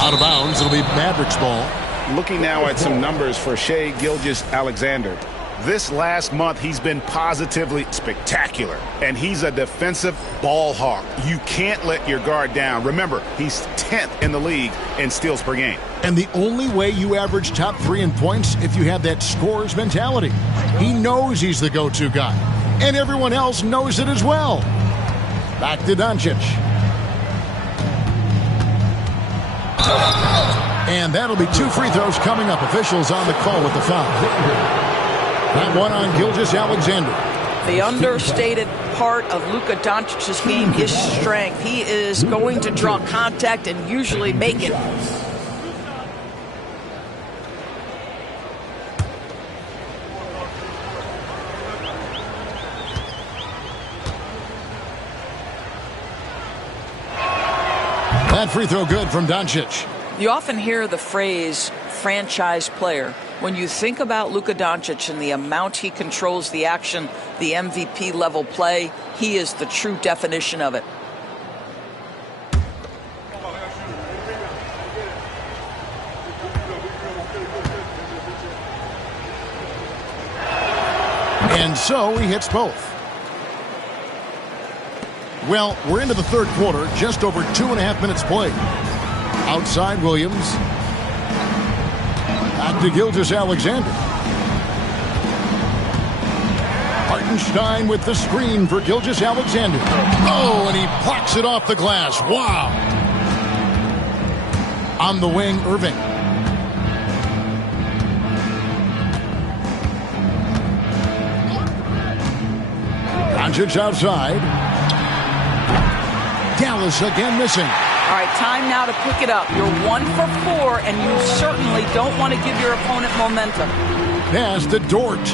Out of bounds, it'll be Mavericks ball. Looking now at some numbers for Shai Gilgeous-Alexander. This last month, he's been positively spectacular, and he's a defensive ball hawk. You can't let your guard down. Remember, he's 10th in the league in steals per game. And the only way you average top 3 in points if you have that scorer's mentality. He knows he's the go-to guy, and everyone else knows it as well. Back to Doncic. And that'll be 2 free throws coming up. Officials on the call with the foul. That one on Gilgeous-Alexander. The understated part of Luka Doncic's game is strength. He is going to draw contact and usually make it. That free throw good from Doncic. You often hear the phrase franchise player. When you think about Luka Doncic and the amount he controls the action, the MVP level play, he is the true definition of it. And so he hits both. Well, we're into the third quarter, just over 2.5 minutes played. Outside Williams. Back to Gilgeous-Alexander. Hartenstein with the screen for Gilgeous-Alexander. Oh, and he blocks it off the glass. Wow. On the wing, Irving. Doncic outside. Dallas again missing. All right, time now to pick it up. You're 1 for 4, and you certainly don't want to give your opponent momentum. Pass to Dort.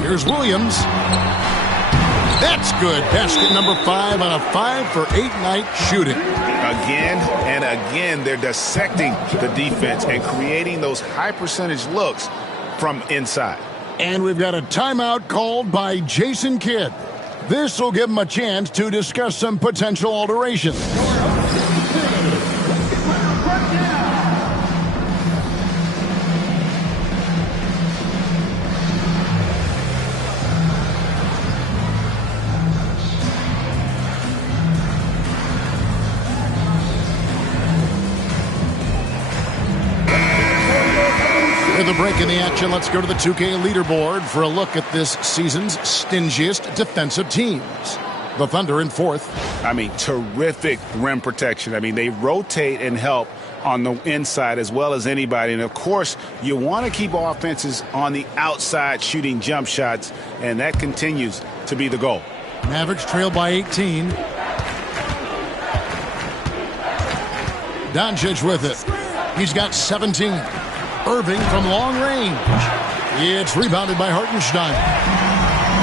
Here's Williams. That's good. Basket number 5 on a 5-for-8 night shooting. Again and again, they're dissecting the defense and creating those high percentage looks from inside. And we've got a timeout called by Jason Kidd. This will give him a chance to discuss some potential alterations. With a break in the action, let's go to the 2K leaderboard for a look at this season's stingiest defensive teams. The Thunder in 4th. I mean, terrific rim protection. I mean, they rotate and help on the inside as well as anybody. And, of course, you want to keep offenses on the outside shooting jump shots, and that continues to be the goal. Mavericks trail by 18. Doncic with it. He's got 17. Irving from long range. It's rebounded by Hartenstein.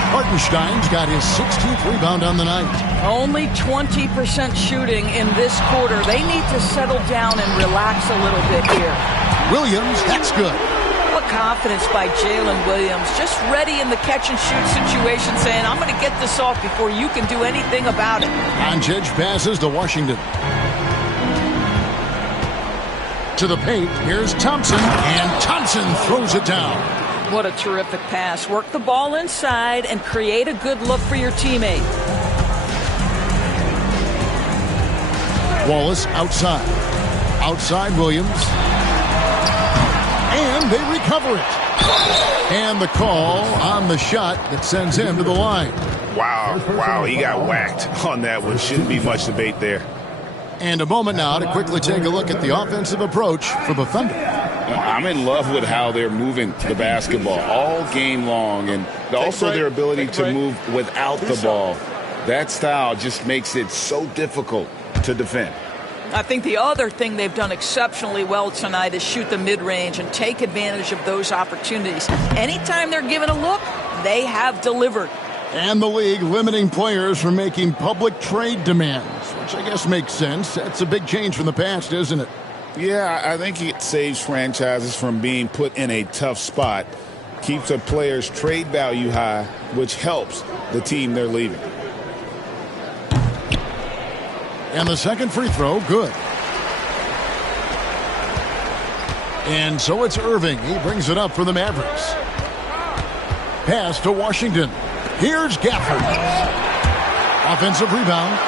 Hartenstein's got his 16th rebound on the night. Only 20% shooting in this quarter. They need to settle down and relax a little bit here. Williams, that's good. What confidence by Jalen Williams. Just ready in the catch-and-shoot situation, saying, I'm going to get this off before you can do anything about it. Doncic passes to Washington. To the paint, here's Thompson, and Thompson throws it down. What a terrific pass. Work the ball inside and create a good look for your teammate. Wallace outside. Outside Williams. they recover it. And the call on the shot that sends him to the line. Wow, he got whacked on that one. Shouldn't be much debate there. And a moment now to quickly take a look at the offensive approach for the Thunder. I'm in love with how they're moving the basketball all game long, and also their ability to move without the ball. That style just makes it so difficult to defend. I think the other thing they've done exceptionally well tonight is shoot the mid-range and take advantage of those opportunities. Anytime they're given a look, they have delivered. And the league limiting players from making public trade demands, which I guess makes sense. That's a big change from the past, isn't it? Yeah, I think it saves franchises from being put in a tough spot, keeps a player's trade value high, which helps the team they're leaving. And the second free throw, good. And so it's Irving. He brings it up for the Mavericks. Pass to Washington. Here's Gafford. Offensive rebound.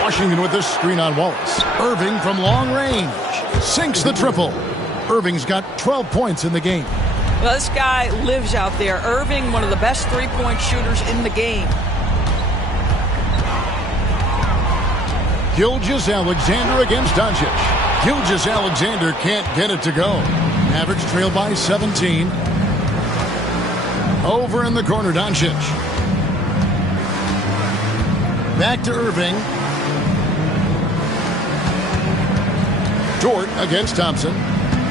Washington with this screen on Wallace. Irving from long range. Sinks the triple. Irving's got 12 points in the game. Well, this guy lives out there. Irving, one of the best three-point shooters in the game. Gilgeous-Alexander against Doncic. Gilgeous-Alexander can't get it to go. Mavericks trail by 17. Over in the corner, Doncic. Back to Irving. Dort against Thompson.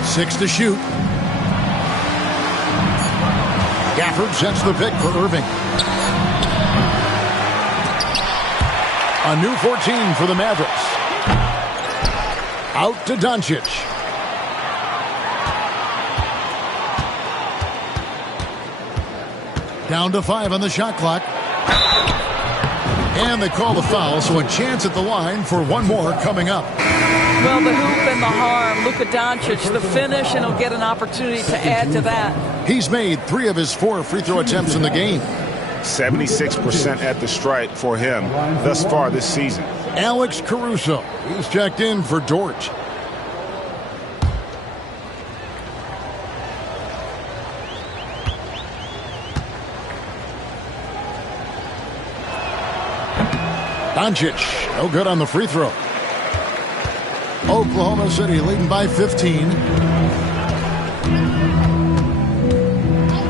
6 to shoot. Gafford sets the pick for Irving. A new 14 for the Mavericks. Out to Doncic. Down to 5 on the shot clock. And they call the foul, so a chance at the line for one more coming up. Well, the hoop and the harm. Luka Doncic, the finish, and he'll get an opportunity to add to that. He's made 3 of his 4 free throw attempts in the game. 76% at the stripe for him thus far this season. Alex Caruso. He's checked in for Dort. Doncic, no good on the free throw. Oklahoma City leading by 15.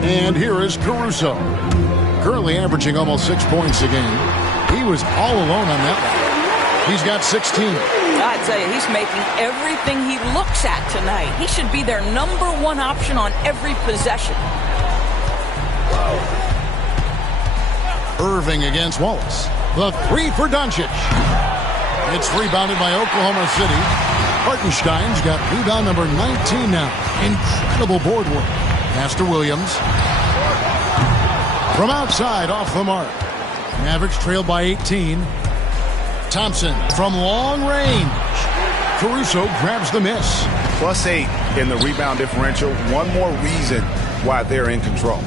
And here is Caruso. Currently averaging almost 6 points a game. He was all alone on that one. He's got 16. I tell you, he's making everything he looks at tonight. He should be their #1 option on every possession. Irving against Wallace. The 3 for Doncic. It's rebounded by Oklahoma City. Hartenstein's got rebound number 19 now. Incredible board work. Pass to Williams. From outside, off the mark. Mavericks trail by 18. Thompson from long range. Caruso grabs the miss. +8 in the rebound differential. One more reason why they're in control.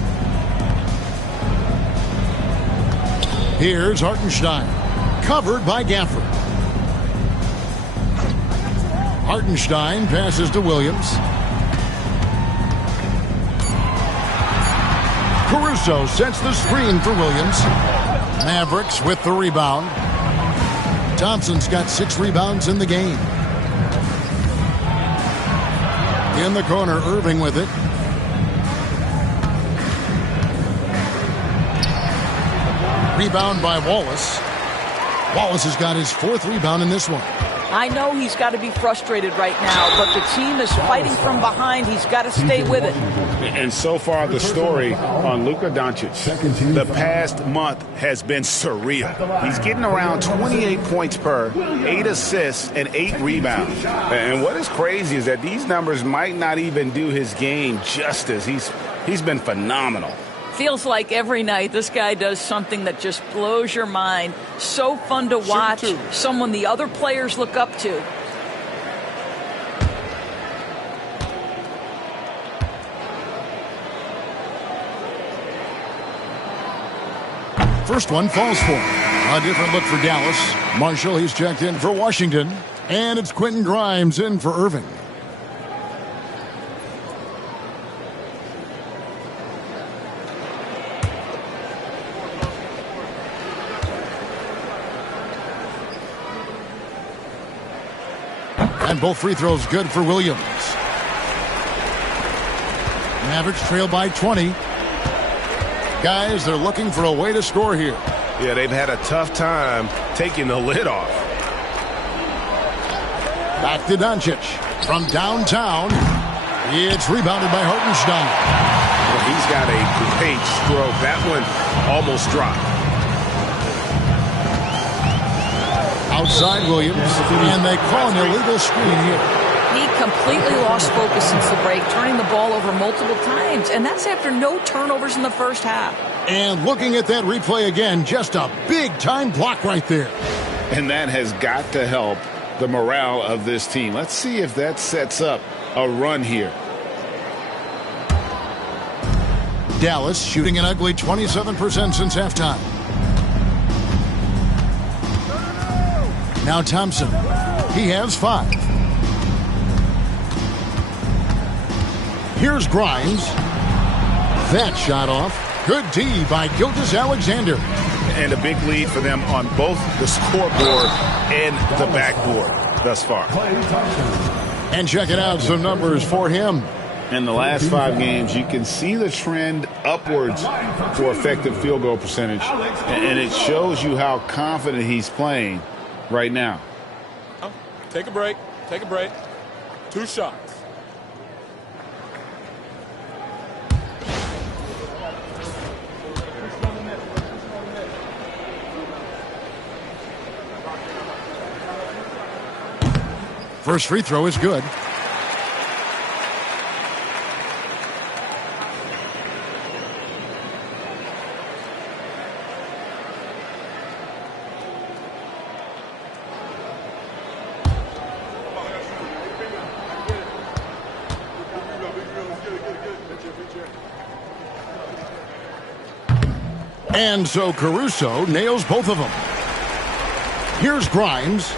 Here's Hartenstein. Covered by Gafford. Hartenstein passes to Williams. Caruso sets the screen for Williams. Mavericks with the rebound. Thompson's got 6 rebounds in the game. In the corner, Irving with it. Rebound by Wallace. Wallace has got his 4th rebound in this one. I know he's got to be frustrated right now, but the team is fighting from behind. He's got to stay with it. And so far, the story on Luka Doncic, the past month has been surreal. He's getting around 28 points per, 8 assists, and 8 rebounds. And what is crazy is that these numbers might not even do his game justice. He's been phenomenal. Feels like every night this guy does something that just blows your mind. So fun to watch. Someone the other players look up to. First one falls for him. A different look for Dallas. Marshall, he's checked in for Washington. And it's Quentin Grimes in for Irving. And both free throws good for Williams. Mavericks trail by 20. Guys, they're looking for a way to score here. Yeah, they've had a tough time taking the lid off. Back to Doncic. From downtown, it's rebounded by Hartenstein. Well, he's got a great stroke. That one almost dropped. Outside Williams, and they call an illegal screen here. He completely lost focus since the break, turning the ball over multiple times, and that's after no turnovers in the first half. And looking at that replay again, just a big-time block right there. And that has got to help the morale of this team. Let's see if that sets up a run here. Dallas shooting an ugly 27% since halftime. Now Thompson. He has 5. Here's Grimes. That shot off. Good D by Gilgeous-Alexander. And a big lead for them on both the scoreboard and the backboard thus far. And check it out, some numbers for him. In the last 5 games, you can see the trend upwards for effective field goal percentage. And it shows you how confident he's playing right now. Take a break. Take a break. 2 shots. First free throw is good. And so Caruso nails both of them. Here's Grimes.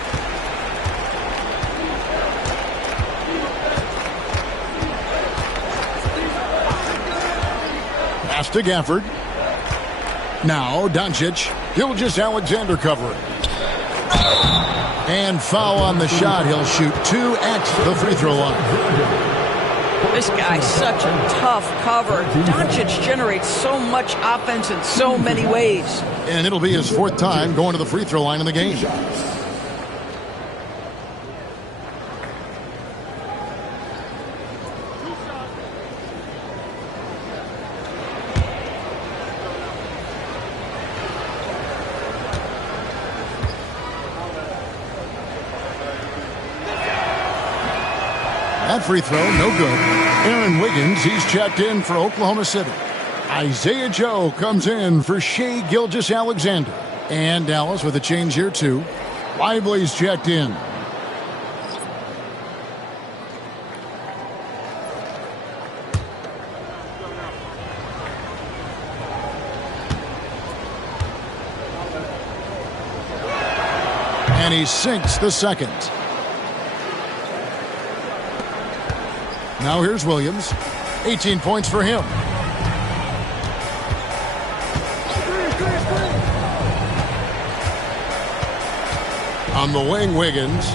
Pass to Gafford. Now Doncic. Gilgeous-Alexander covering. And foul on the shot. He'll shoot 2 at the free throw line. This guy's such a tough cover. Doncic generates so much offense in so many ways. And it'll be his 4th time going to the free throw line in the game. That free throw, no good. Aaron Wiggins, he's checked in for Oklahoma City. Isaiah Joe comes in for Shai Gilgeous-Alexander. And Dallas with a change here, too. Lively's checked in. And he sinks the second. Now here's Williams. 18 points for him. On the wing, Wiggins.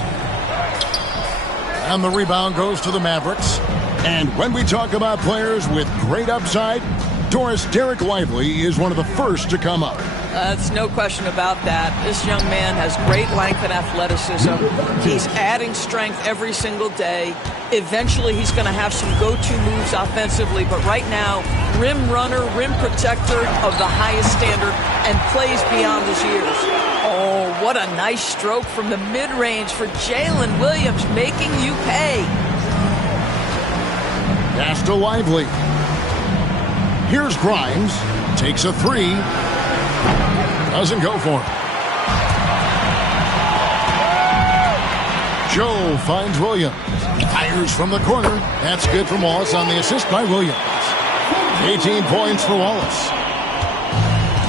And the rebound goes to the Mavericks. And when we talk about players with great upside, Derek Lively is one of the first to come up. That's no question about that. This young man has great length and athleticism. He's adding strength every single day. Eventually, he's going to have some go-to moves offensively. But right now, rim runner, rim protector of the highest standard, and plays beyond his years. Oh, what a nice stroke from the mid-range for Jalen Williams, making you pay. Pass to Lively. Here's Grimes. Takes a 3. Doesn't go for him. Joe finds Williams. Fires from the corner. That's good from Wallace on the assist by Williams. 18 points for Wallace.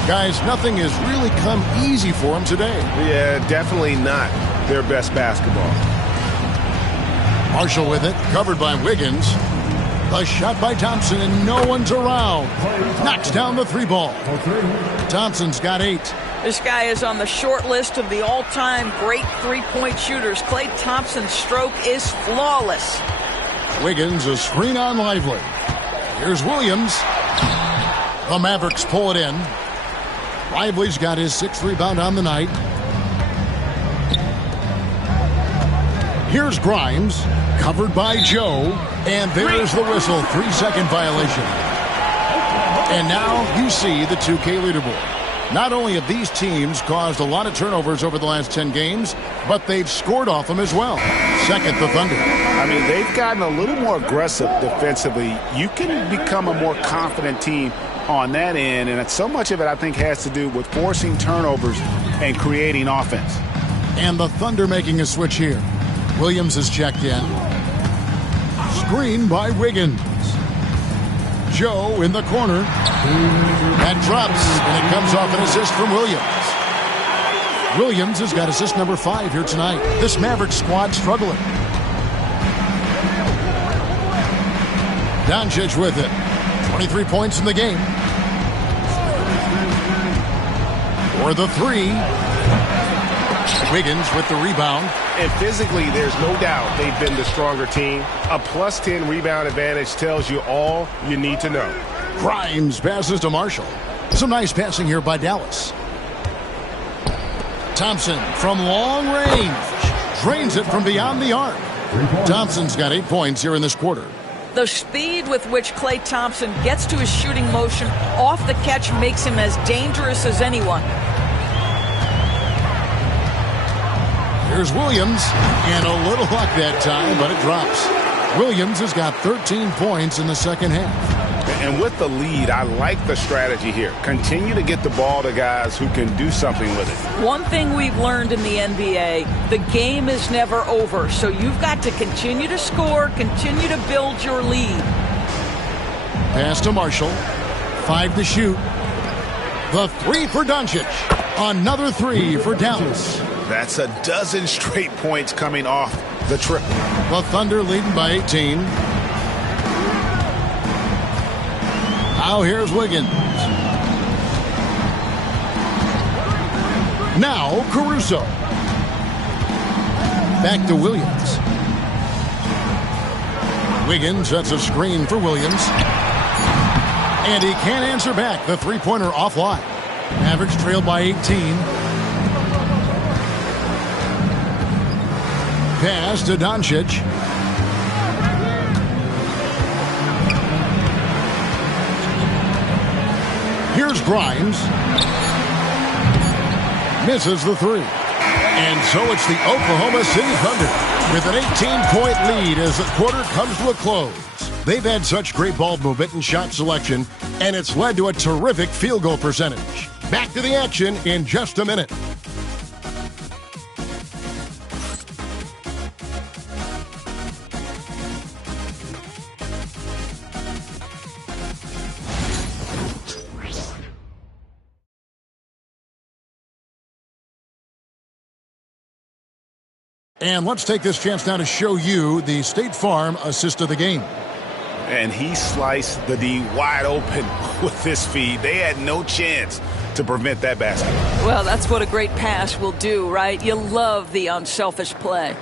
Guys, nothing has really come easy for him today. Yeah, definitely not their best basketball. Marshall with it, covered by Wiggins. A shot by Thompson, and no one's around. Knocks down the 3 ball. Thompson's got 8. This guy is on the short list of the all-time great three-point shooters. Klay Thompson's stroke is flawless. Wiggins, a screen on Lively. Here's Williams. The Mavericks pull it in. Lively's got his 6th rebound on the night. Here's Grimes, covered by Joe. And there's the whistle, 3-second violation. And now you see the 2K leaderboard. Not only have these teams caused a lot of turnovers over the last 10 games, but they've scored off them as well. Second, the Thunder. I mean, they've gotten a little more aggressive defensively. You can become a more confident team on that end, and so much of it, I think, has to do with forcing turnovers and creating offense. And the Thunder making a switch here. Williams is checked in. Screen by Wiggins. Joe in the corner. That drops, and it comes off an assist from Williams. Williams has got assist number 5 here tonight. This Mavericks squad struggling. Doncic with it. 23 points in the game. For the 3. Wiggins with the rebound. And physically, there's no doubt they've been the stronger team. A +10 rebound advantage tells you all you need to know. Grimes passes to Marshall. Some nice passing here by Dallas. Thompson from long range. Drains it from beyond the arc. Thompson's got 8 points here in this quarter. The speed with which Klay Thompson gets to his shooting motion off the catch makes him as dangerous as anyone. Here's Williams, and a little luck that time, but it drops. Williams has got 13 points in the second half. And with the lead, I like the strategy here. Continue to get the ball to guys who can do something with it. One thing we've learned in the NBA, the game is never over, so you've got to continue to score, continue to build your lead. Pass to Marshall. 5 to shoot. The 3 for Doncic. Another 3 for Dallas. That's a dozen straight points coming off the triple. The Thunder leading by 18. Now here's Wiggins. Now Caruso. Back to Williams. Wiggins sets a screen for Williams. And he can't answer back. The three-pointer offline. Mavericks trailed by 18. Pass to Doncic. Here's Grimes. Misses the 3. And so it's the Oklahoma City Thunder with an 18-point lead as the quarter comes to a close. They've had such great ball movement and shot selection, and it's led to a terrific field goal percentage. Back to the action in just a minute. And let's take this chance now to show you the State Farm assist of the game. And he sliced the D wide open with this feed. They had no chance to prevent that basket. Well, that's what a great pass will do, right? You love the unselfish play.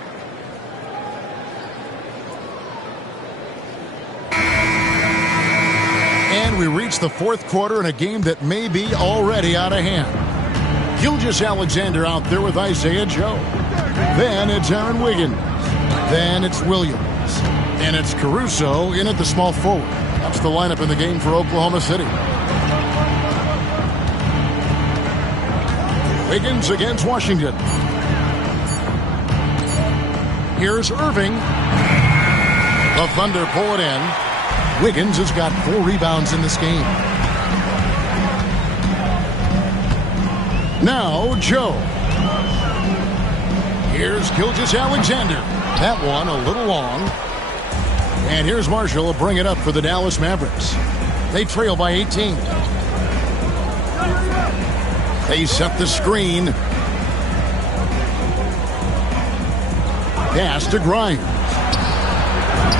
And we reach the fourth quarter in a game that may be already out of hand. Gilgeous-Alexander out there with Isaiah Joe. Then it's Aaron Wiggins. Then it's Williams. And it's Caruso in at the small forward. That's the lineup in the game for Oklahoma City. Wiggins against Washington. Here's Irving. The Thunder pull it in. Wiggins has got 4 rebounds in this game. Now Joe. Here's Gilgeous-Alexander. That one a little long. And here's Marshall will bring it up for the Dallas Mavericks. They trail by 18. They set the screen. Pass to Grimes.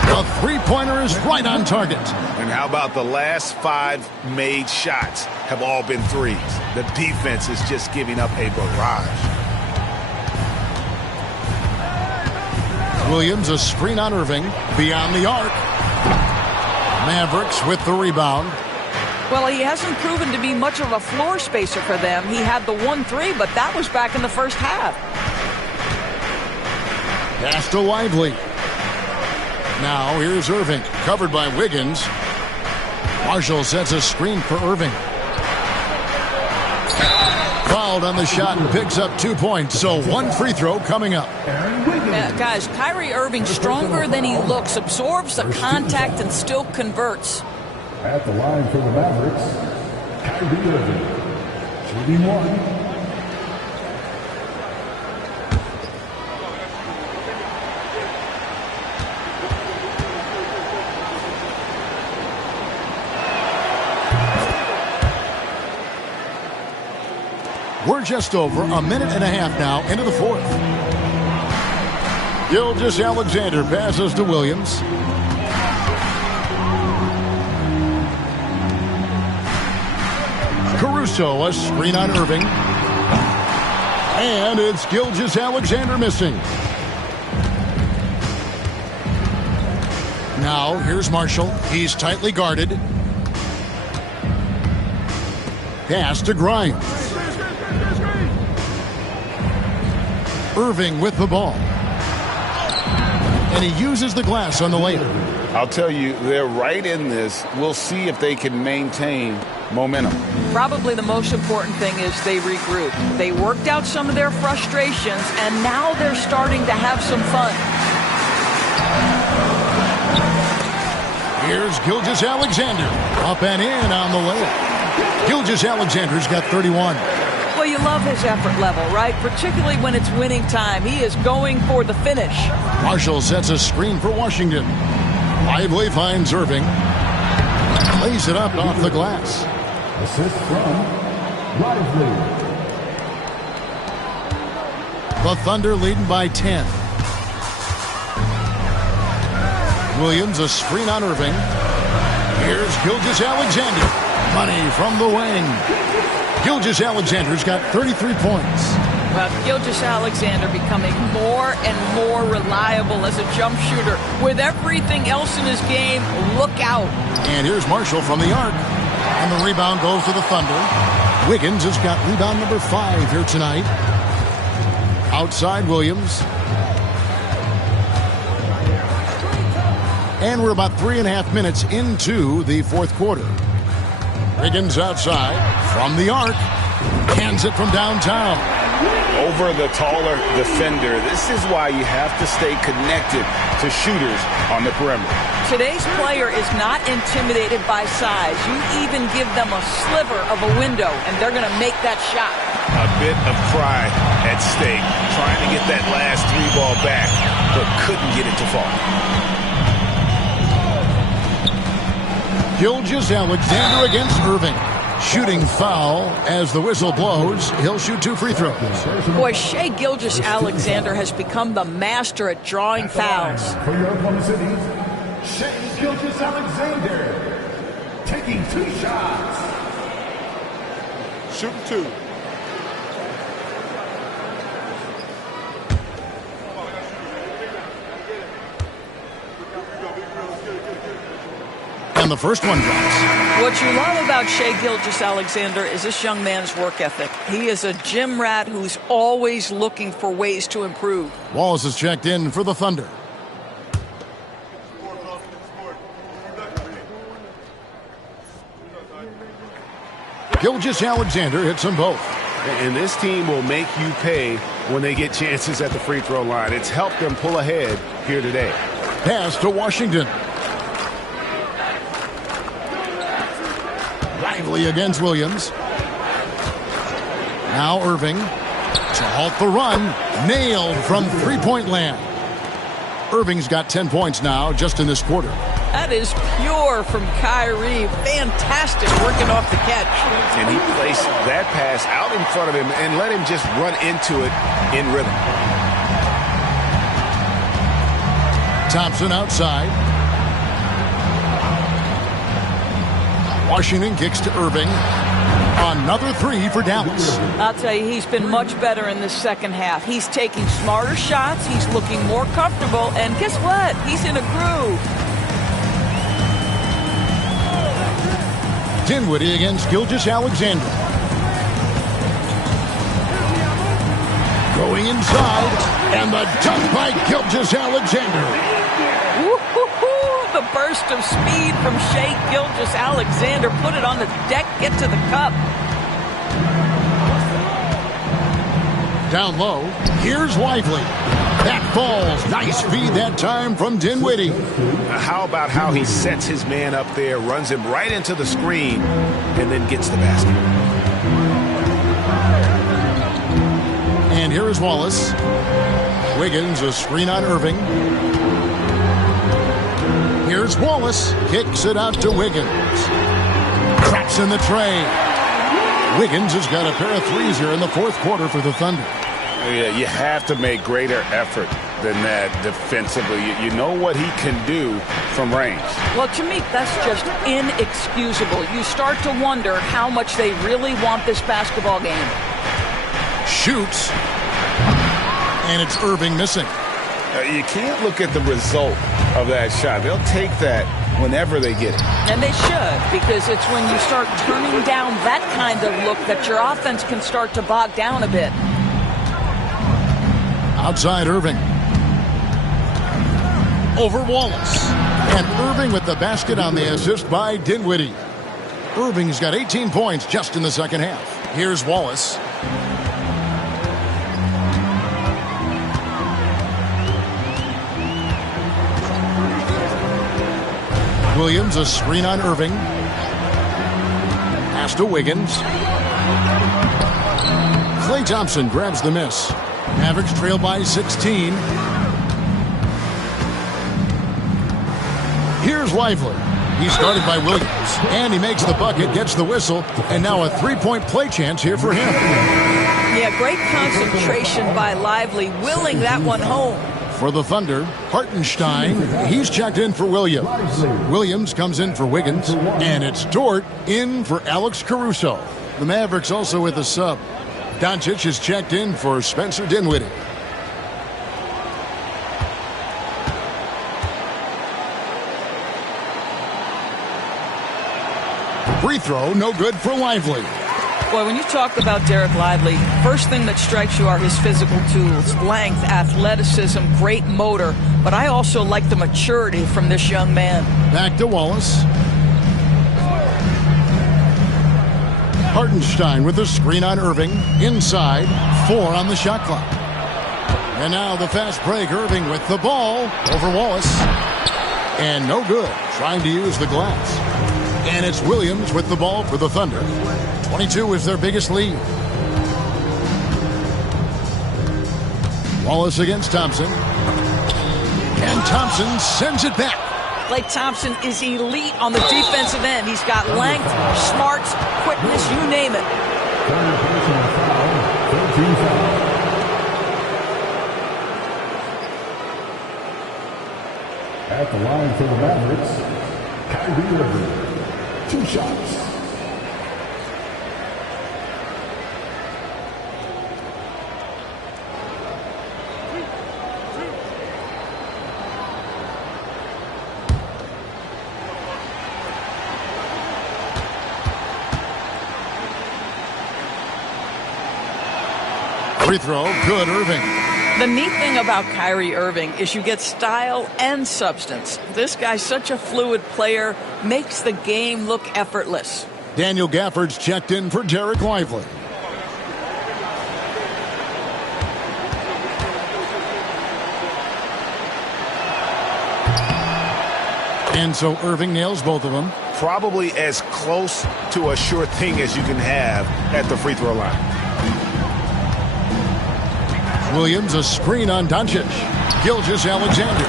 The three-pointer is right on target. And how about the last 5 made shots? have all been threes. The defense is just giving up a barrage. Williams, a screen on Irving, beyond the arc. Mavericks with the rebound. Well, he hasn't proven to be much of a floor spacer for them. He had the 1-3, but that was back in the first half. Pass to Lively. Now here's Irving, covered by Wiggins. Marshall sets a screen for Irving. Fouled on the shot and picks up 2 points, so one free throw coming up. Guys, Kyrie Irving, stronger than he looks, absorbs the contact and still converts. At the line for the Mavericks, Kyrie Irving, shooting one. We're just over a minute and a half now into the fourth. Gilgeous-Alexander passes to Williams. Caruso, a screen on Irving. And it's Gilgeous-Alexander missing. Now, here's Marshall. He's tightly guarded. Pass to Grimes. Irving with the ball. And he uses the glass on the layup. I'll tell you, they're right in this. We'll see if they can maintain momentum. Probably the most important thing is they regroup. They worked out some of their frustrations, and now they're starting to have some fun. Here's Gilgeous-Alexander. Up and in on the layup. Gilgeous-Alexander's got 31. Well, you love his effort level, right? Particularly when it's winning time. He is going for the finish. Marshall sets a screen for Washington. Lively finds Irving. Lays it up off the glass. Assist from Lively. The Thunder leading by 10. Williams, a screen on Irving. Here's Gilgeous-Alexander. Money from the wing. Gilgeous-Alexander's got 33 points. Well, Gilgeous-Alexander becoming more and more reliable as a jump shooter. With everything else in his game, look out. And here's Marshall from the arc. And the rebound goes to the Thunder. Wiggins has got rebound number 5 here tonight. Outside Williams. And we're about 3.5 minutes into the fourth quarter. Wiggins outside from the arc. Hands it from downtown. Over the taller defender. This is why you have to stay connected to shooters on the perimeter. Today's player is not intimidated by size. You even give them a sliver of a window, and they're going to make that shot. A bit of pride at stake. Trying to get that last 3-ball back, but couldn't get it to fall. Gilgeous-Alexander against Irving. Shooting foul as the whistle blows. He'll shoot 2 free throws. Boy, Shai Gilgeous-Alexander has become the master at drawing fouls. For your Oklahoma City, Shai Gilgeous-Alexander taking 2 shots. Shooting 2. And the first one drops. What you love about Shai Gilgeous-Alexander is this young man's work ethic. He is a gym rat who's always looking for ways to improve. Wallace is checked in for the Thunder. Gilgeous-Alexander hits them both. And this team will make you pay when they get chances at the free throw line. It's helped them pull ahead here today. Pass to Washington. Lively against Williams. Now Irving to halt the run. Nailed from three-point land. Irving's got 10 points now just in this quarter. That is pure from Kyrie. Fantastic working off the catch. And he placed that pass out in front of him and let him just run into it in rhythm. Thompson outside. Washington kicks to Irving. Another three for Dallas. I'll tell you, he's been much better in the second half. He's taking smarter shots. He's looking more comfortable. And guess what? He's in a groove. Dinwiddie against Gilgeous-Alexander. Going inside, and the dunk by Gilgeous-Alexander. The burst of speed from Shai Gilgeous-Alexander. Put it on the deck, get to the cup. Down low, here's Lively. That falls. Nice feed that time from Dinwiddie. How about how he sets his man up there, runs him right into the screen, and then gets the basket. And here is Wallace. Wiggins, a screen on Irving. Here's Wallace. Kicks it out to Wiggins. Traps in the tray. Wiggins has got a pair of threes here in the fourth quarter for the Thunder. Yeah, you have to make greater effort than that defensively. You know what he can do from range. Well, to me, that's just inexcusable. You start to wonder how much they really want this basketball game. Shoots. And it's Irving missing. You can't look at the result of that shot. They'll take that whenever they get it. And they should, because it's when you start turning down that kind of look that your offense can start to bog down a bit. Outside Irving. Over Wallace. And Irving with the basket on the assist by Dinwiddie. Irving's got 18 points just in the second half. Here's Wallace. Williams, a screen on Irving. Pass to Wiggins. Klay Thompson grabs the miss. Mavericks trail by 16. Here's Lively. He's started by Williams. And he makes the bucket, gets the whistle, and now a three-point play chance here for him. Yeah, great concentration by Lively, willing that one home. For the Thunder, Hartenstein, he's checked in for Williams. Williams comes in for Wiggins, and it's Dort in for Alex Caruso. The Mavericks also with a sub. Doncic is checked in for Spencer Dinwiddie. Free throw, no good for Lively. Boy, when you talk about Derek Lively, first thing that strikes you are his physical tools, length, athleticism, great motor. But I also like the maturity from this young man. Back to Wallace. Hartenstein with the screen on Irving. Inside, 4 on the shot clock. And now the fast break. Irving with the ball over Wallace. And no good. Trying to use the glass. And it's Williams with the ball for the Thunder. 22 is their biggest lead. Wallace against Thompson. And Thompson sends it back. Klay Thompson is elite on the defensive end. He's got length, smarts, quickness, you name it. At the line for the Mavericks, Kyrie Irving. 2 shots. Free throw, good, Irving. The neat thing about Kyrie Irving is you get style and substance. This guy's such a fluid player, makes the game look effortless. Daniel Gafford's checked in for Derek Lively. And so Irving nails both of them. Probably as close to a sure thing as you can have at the free throw line. Williams, a screen on Doncic. Gilgeous-Alexander.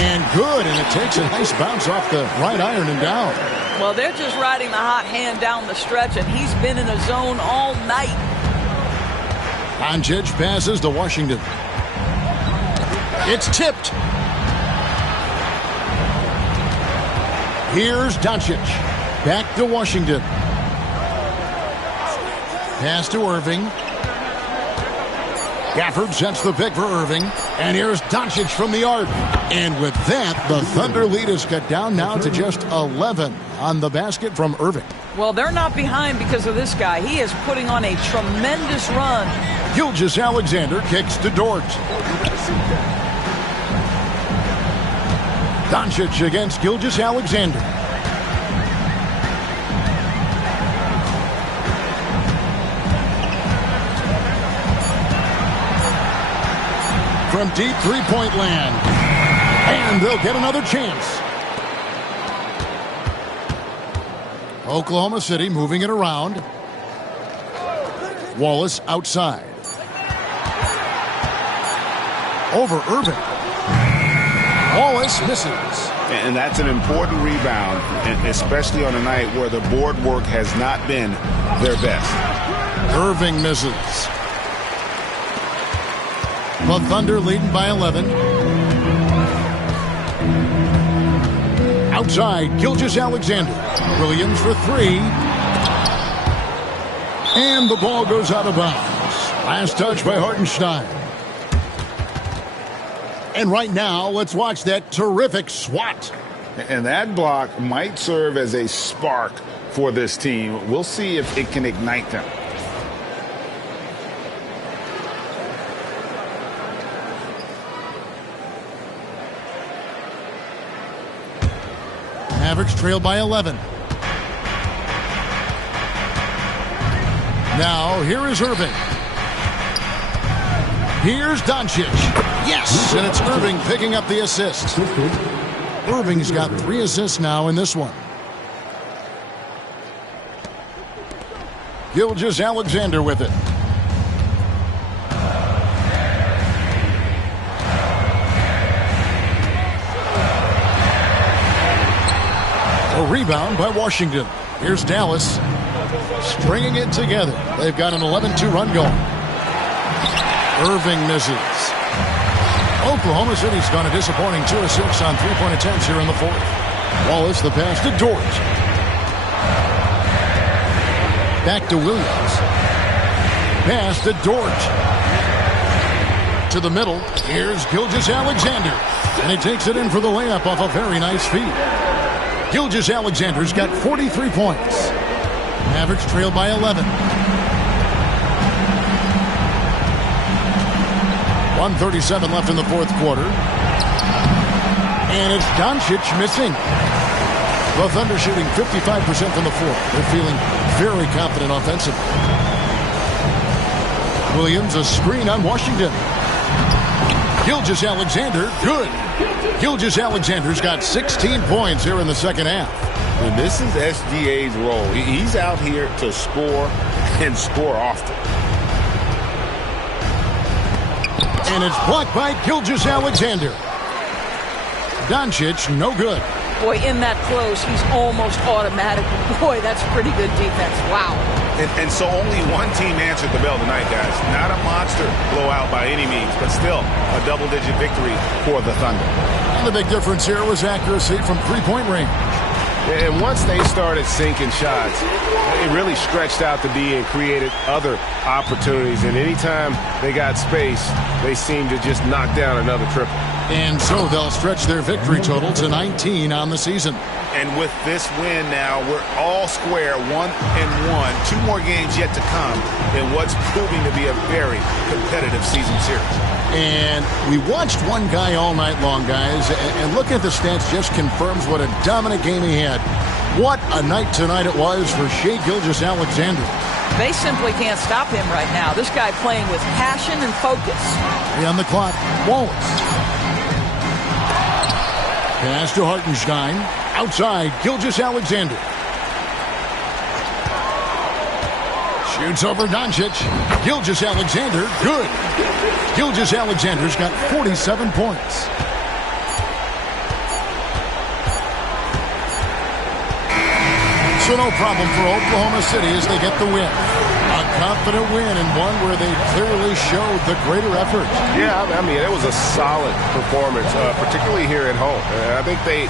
And good, and it takes a nice bounce off the right iron and down. Well, they're just riding the hot hand down the stretch, and he's been in a zone all night. Doncic passes to Washington. It's tipped. Here's Doncic. Back to Washington. Pass to Irving. Gafford sets the pick for Irving. And here's Doncic from the arc. And with that, the Thunder lead is cut down now to just 11 on the basket from Irving. Well, they're not behind because of this guy. He is putting on a tremendous run. Gilgeous-Alexander kicks to Dort. Doncic against Gilgeous-Alexander. From deep three-point land. And they'll get another chance. Oklahoma City moving it around. Wallace outside. Over Irving. Wallace misses. And that's an important rebound, especially on a night where the board work has not been their best. Irving misses. The Thunder leading by 11. Outside, Gilgeous-Alexander. Williams for three. And the ball goes out of bounds. Last touch by Hartenstein. And right now, let's watch that terrific swat. And that block might serve as a spark for this team. We'll see if it can ignite them. Mavericks trail by 11. Now, here is Irving. Here's Doncic. Yes, and it's Irving picking up the assist. Irving's got 3 assists now in this one. Gilgeous-Alexander with it. A rebound by Washington. Here's Dallas stringing it together. They've got an 11-2 run going. Irving misses. Oklahoma City's gone a disappointing 2 of 6 on three-point attempts here in the fourth. Wallace, the pass to Dort. Back to Williams. Pass to Dort. To the middle. Here's Gilgeous-Alexander. And he takes it in for the layup off a very nice feed. Gilgeous-Alexander's got 43 points. Mavericks trail by 11. 1:37 left in the fourth quarter. And it's Doncic missing. The Thunder shooting 55% from the floor. They're feeling very confident offensively. Williams, a screen on Washington. Gilgeous-Alexander, good. Gilgeous-Alexander's got 16 points here in the second half. And this is SGA's role. He's out here to score and score often. And it's blocked by Gilgeous-Alexander. Doncic, no good. Boy, in that close, he's almost automatic. Boy, that's pretty good defense. Wow. And so only one team answered the bell tonight, guys. Not a monster blowout by any means, but still a double-digit victory for the Thunder. And the big difference here was accuracy from three-point range. And once they started sinking shots, it really stretched out the D and created other opportunities. And anytime they got space, they seemed to just knock down another triple. And so they'll stretch their victory total to 19 on the season. And with this win now, we're all square, 1-1. 2 more games yet to come in what's proving to be a very competitive season series. And we watched one guy all night long, guys, and looking at the stats just confirms what a dominant game he had. What a night tonight it was for Shai Gilgeous-Alexander. They simply can't stop him right now. This guy playing with passion and focus. On the clock, Wallace. Pass to Hartenstein. Outside, Gilgeous-Alexander. Shoots over Doncic. Gilgeous-Alexander, good. Gilgeous-Alexander's got 47 points. So no problem for Oklahoma City as they get the win. A confident win and one where they clearly showed the greater effort. Yeah, I mean, it was a solid performance, particularly here at home. I think they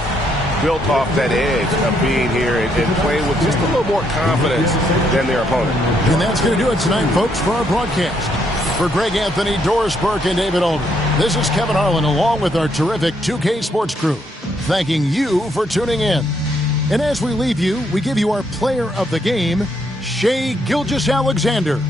built off that edge of being here and playing with just a little more confidence than their opponent. And that's going to do it tonight, folks, for our broadcast. For Greg Anthony, Doris Burke, and David Aldridge, this is Kevin Harlan along with our terrific 2K Sports crew, thanking you for tuning in. And as we leave you, we give you our player of the game, Shai Gilgeous-Alexander.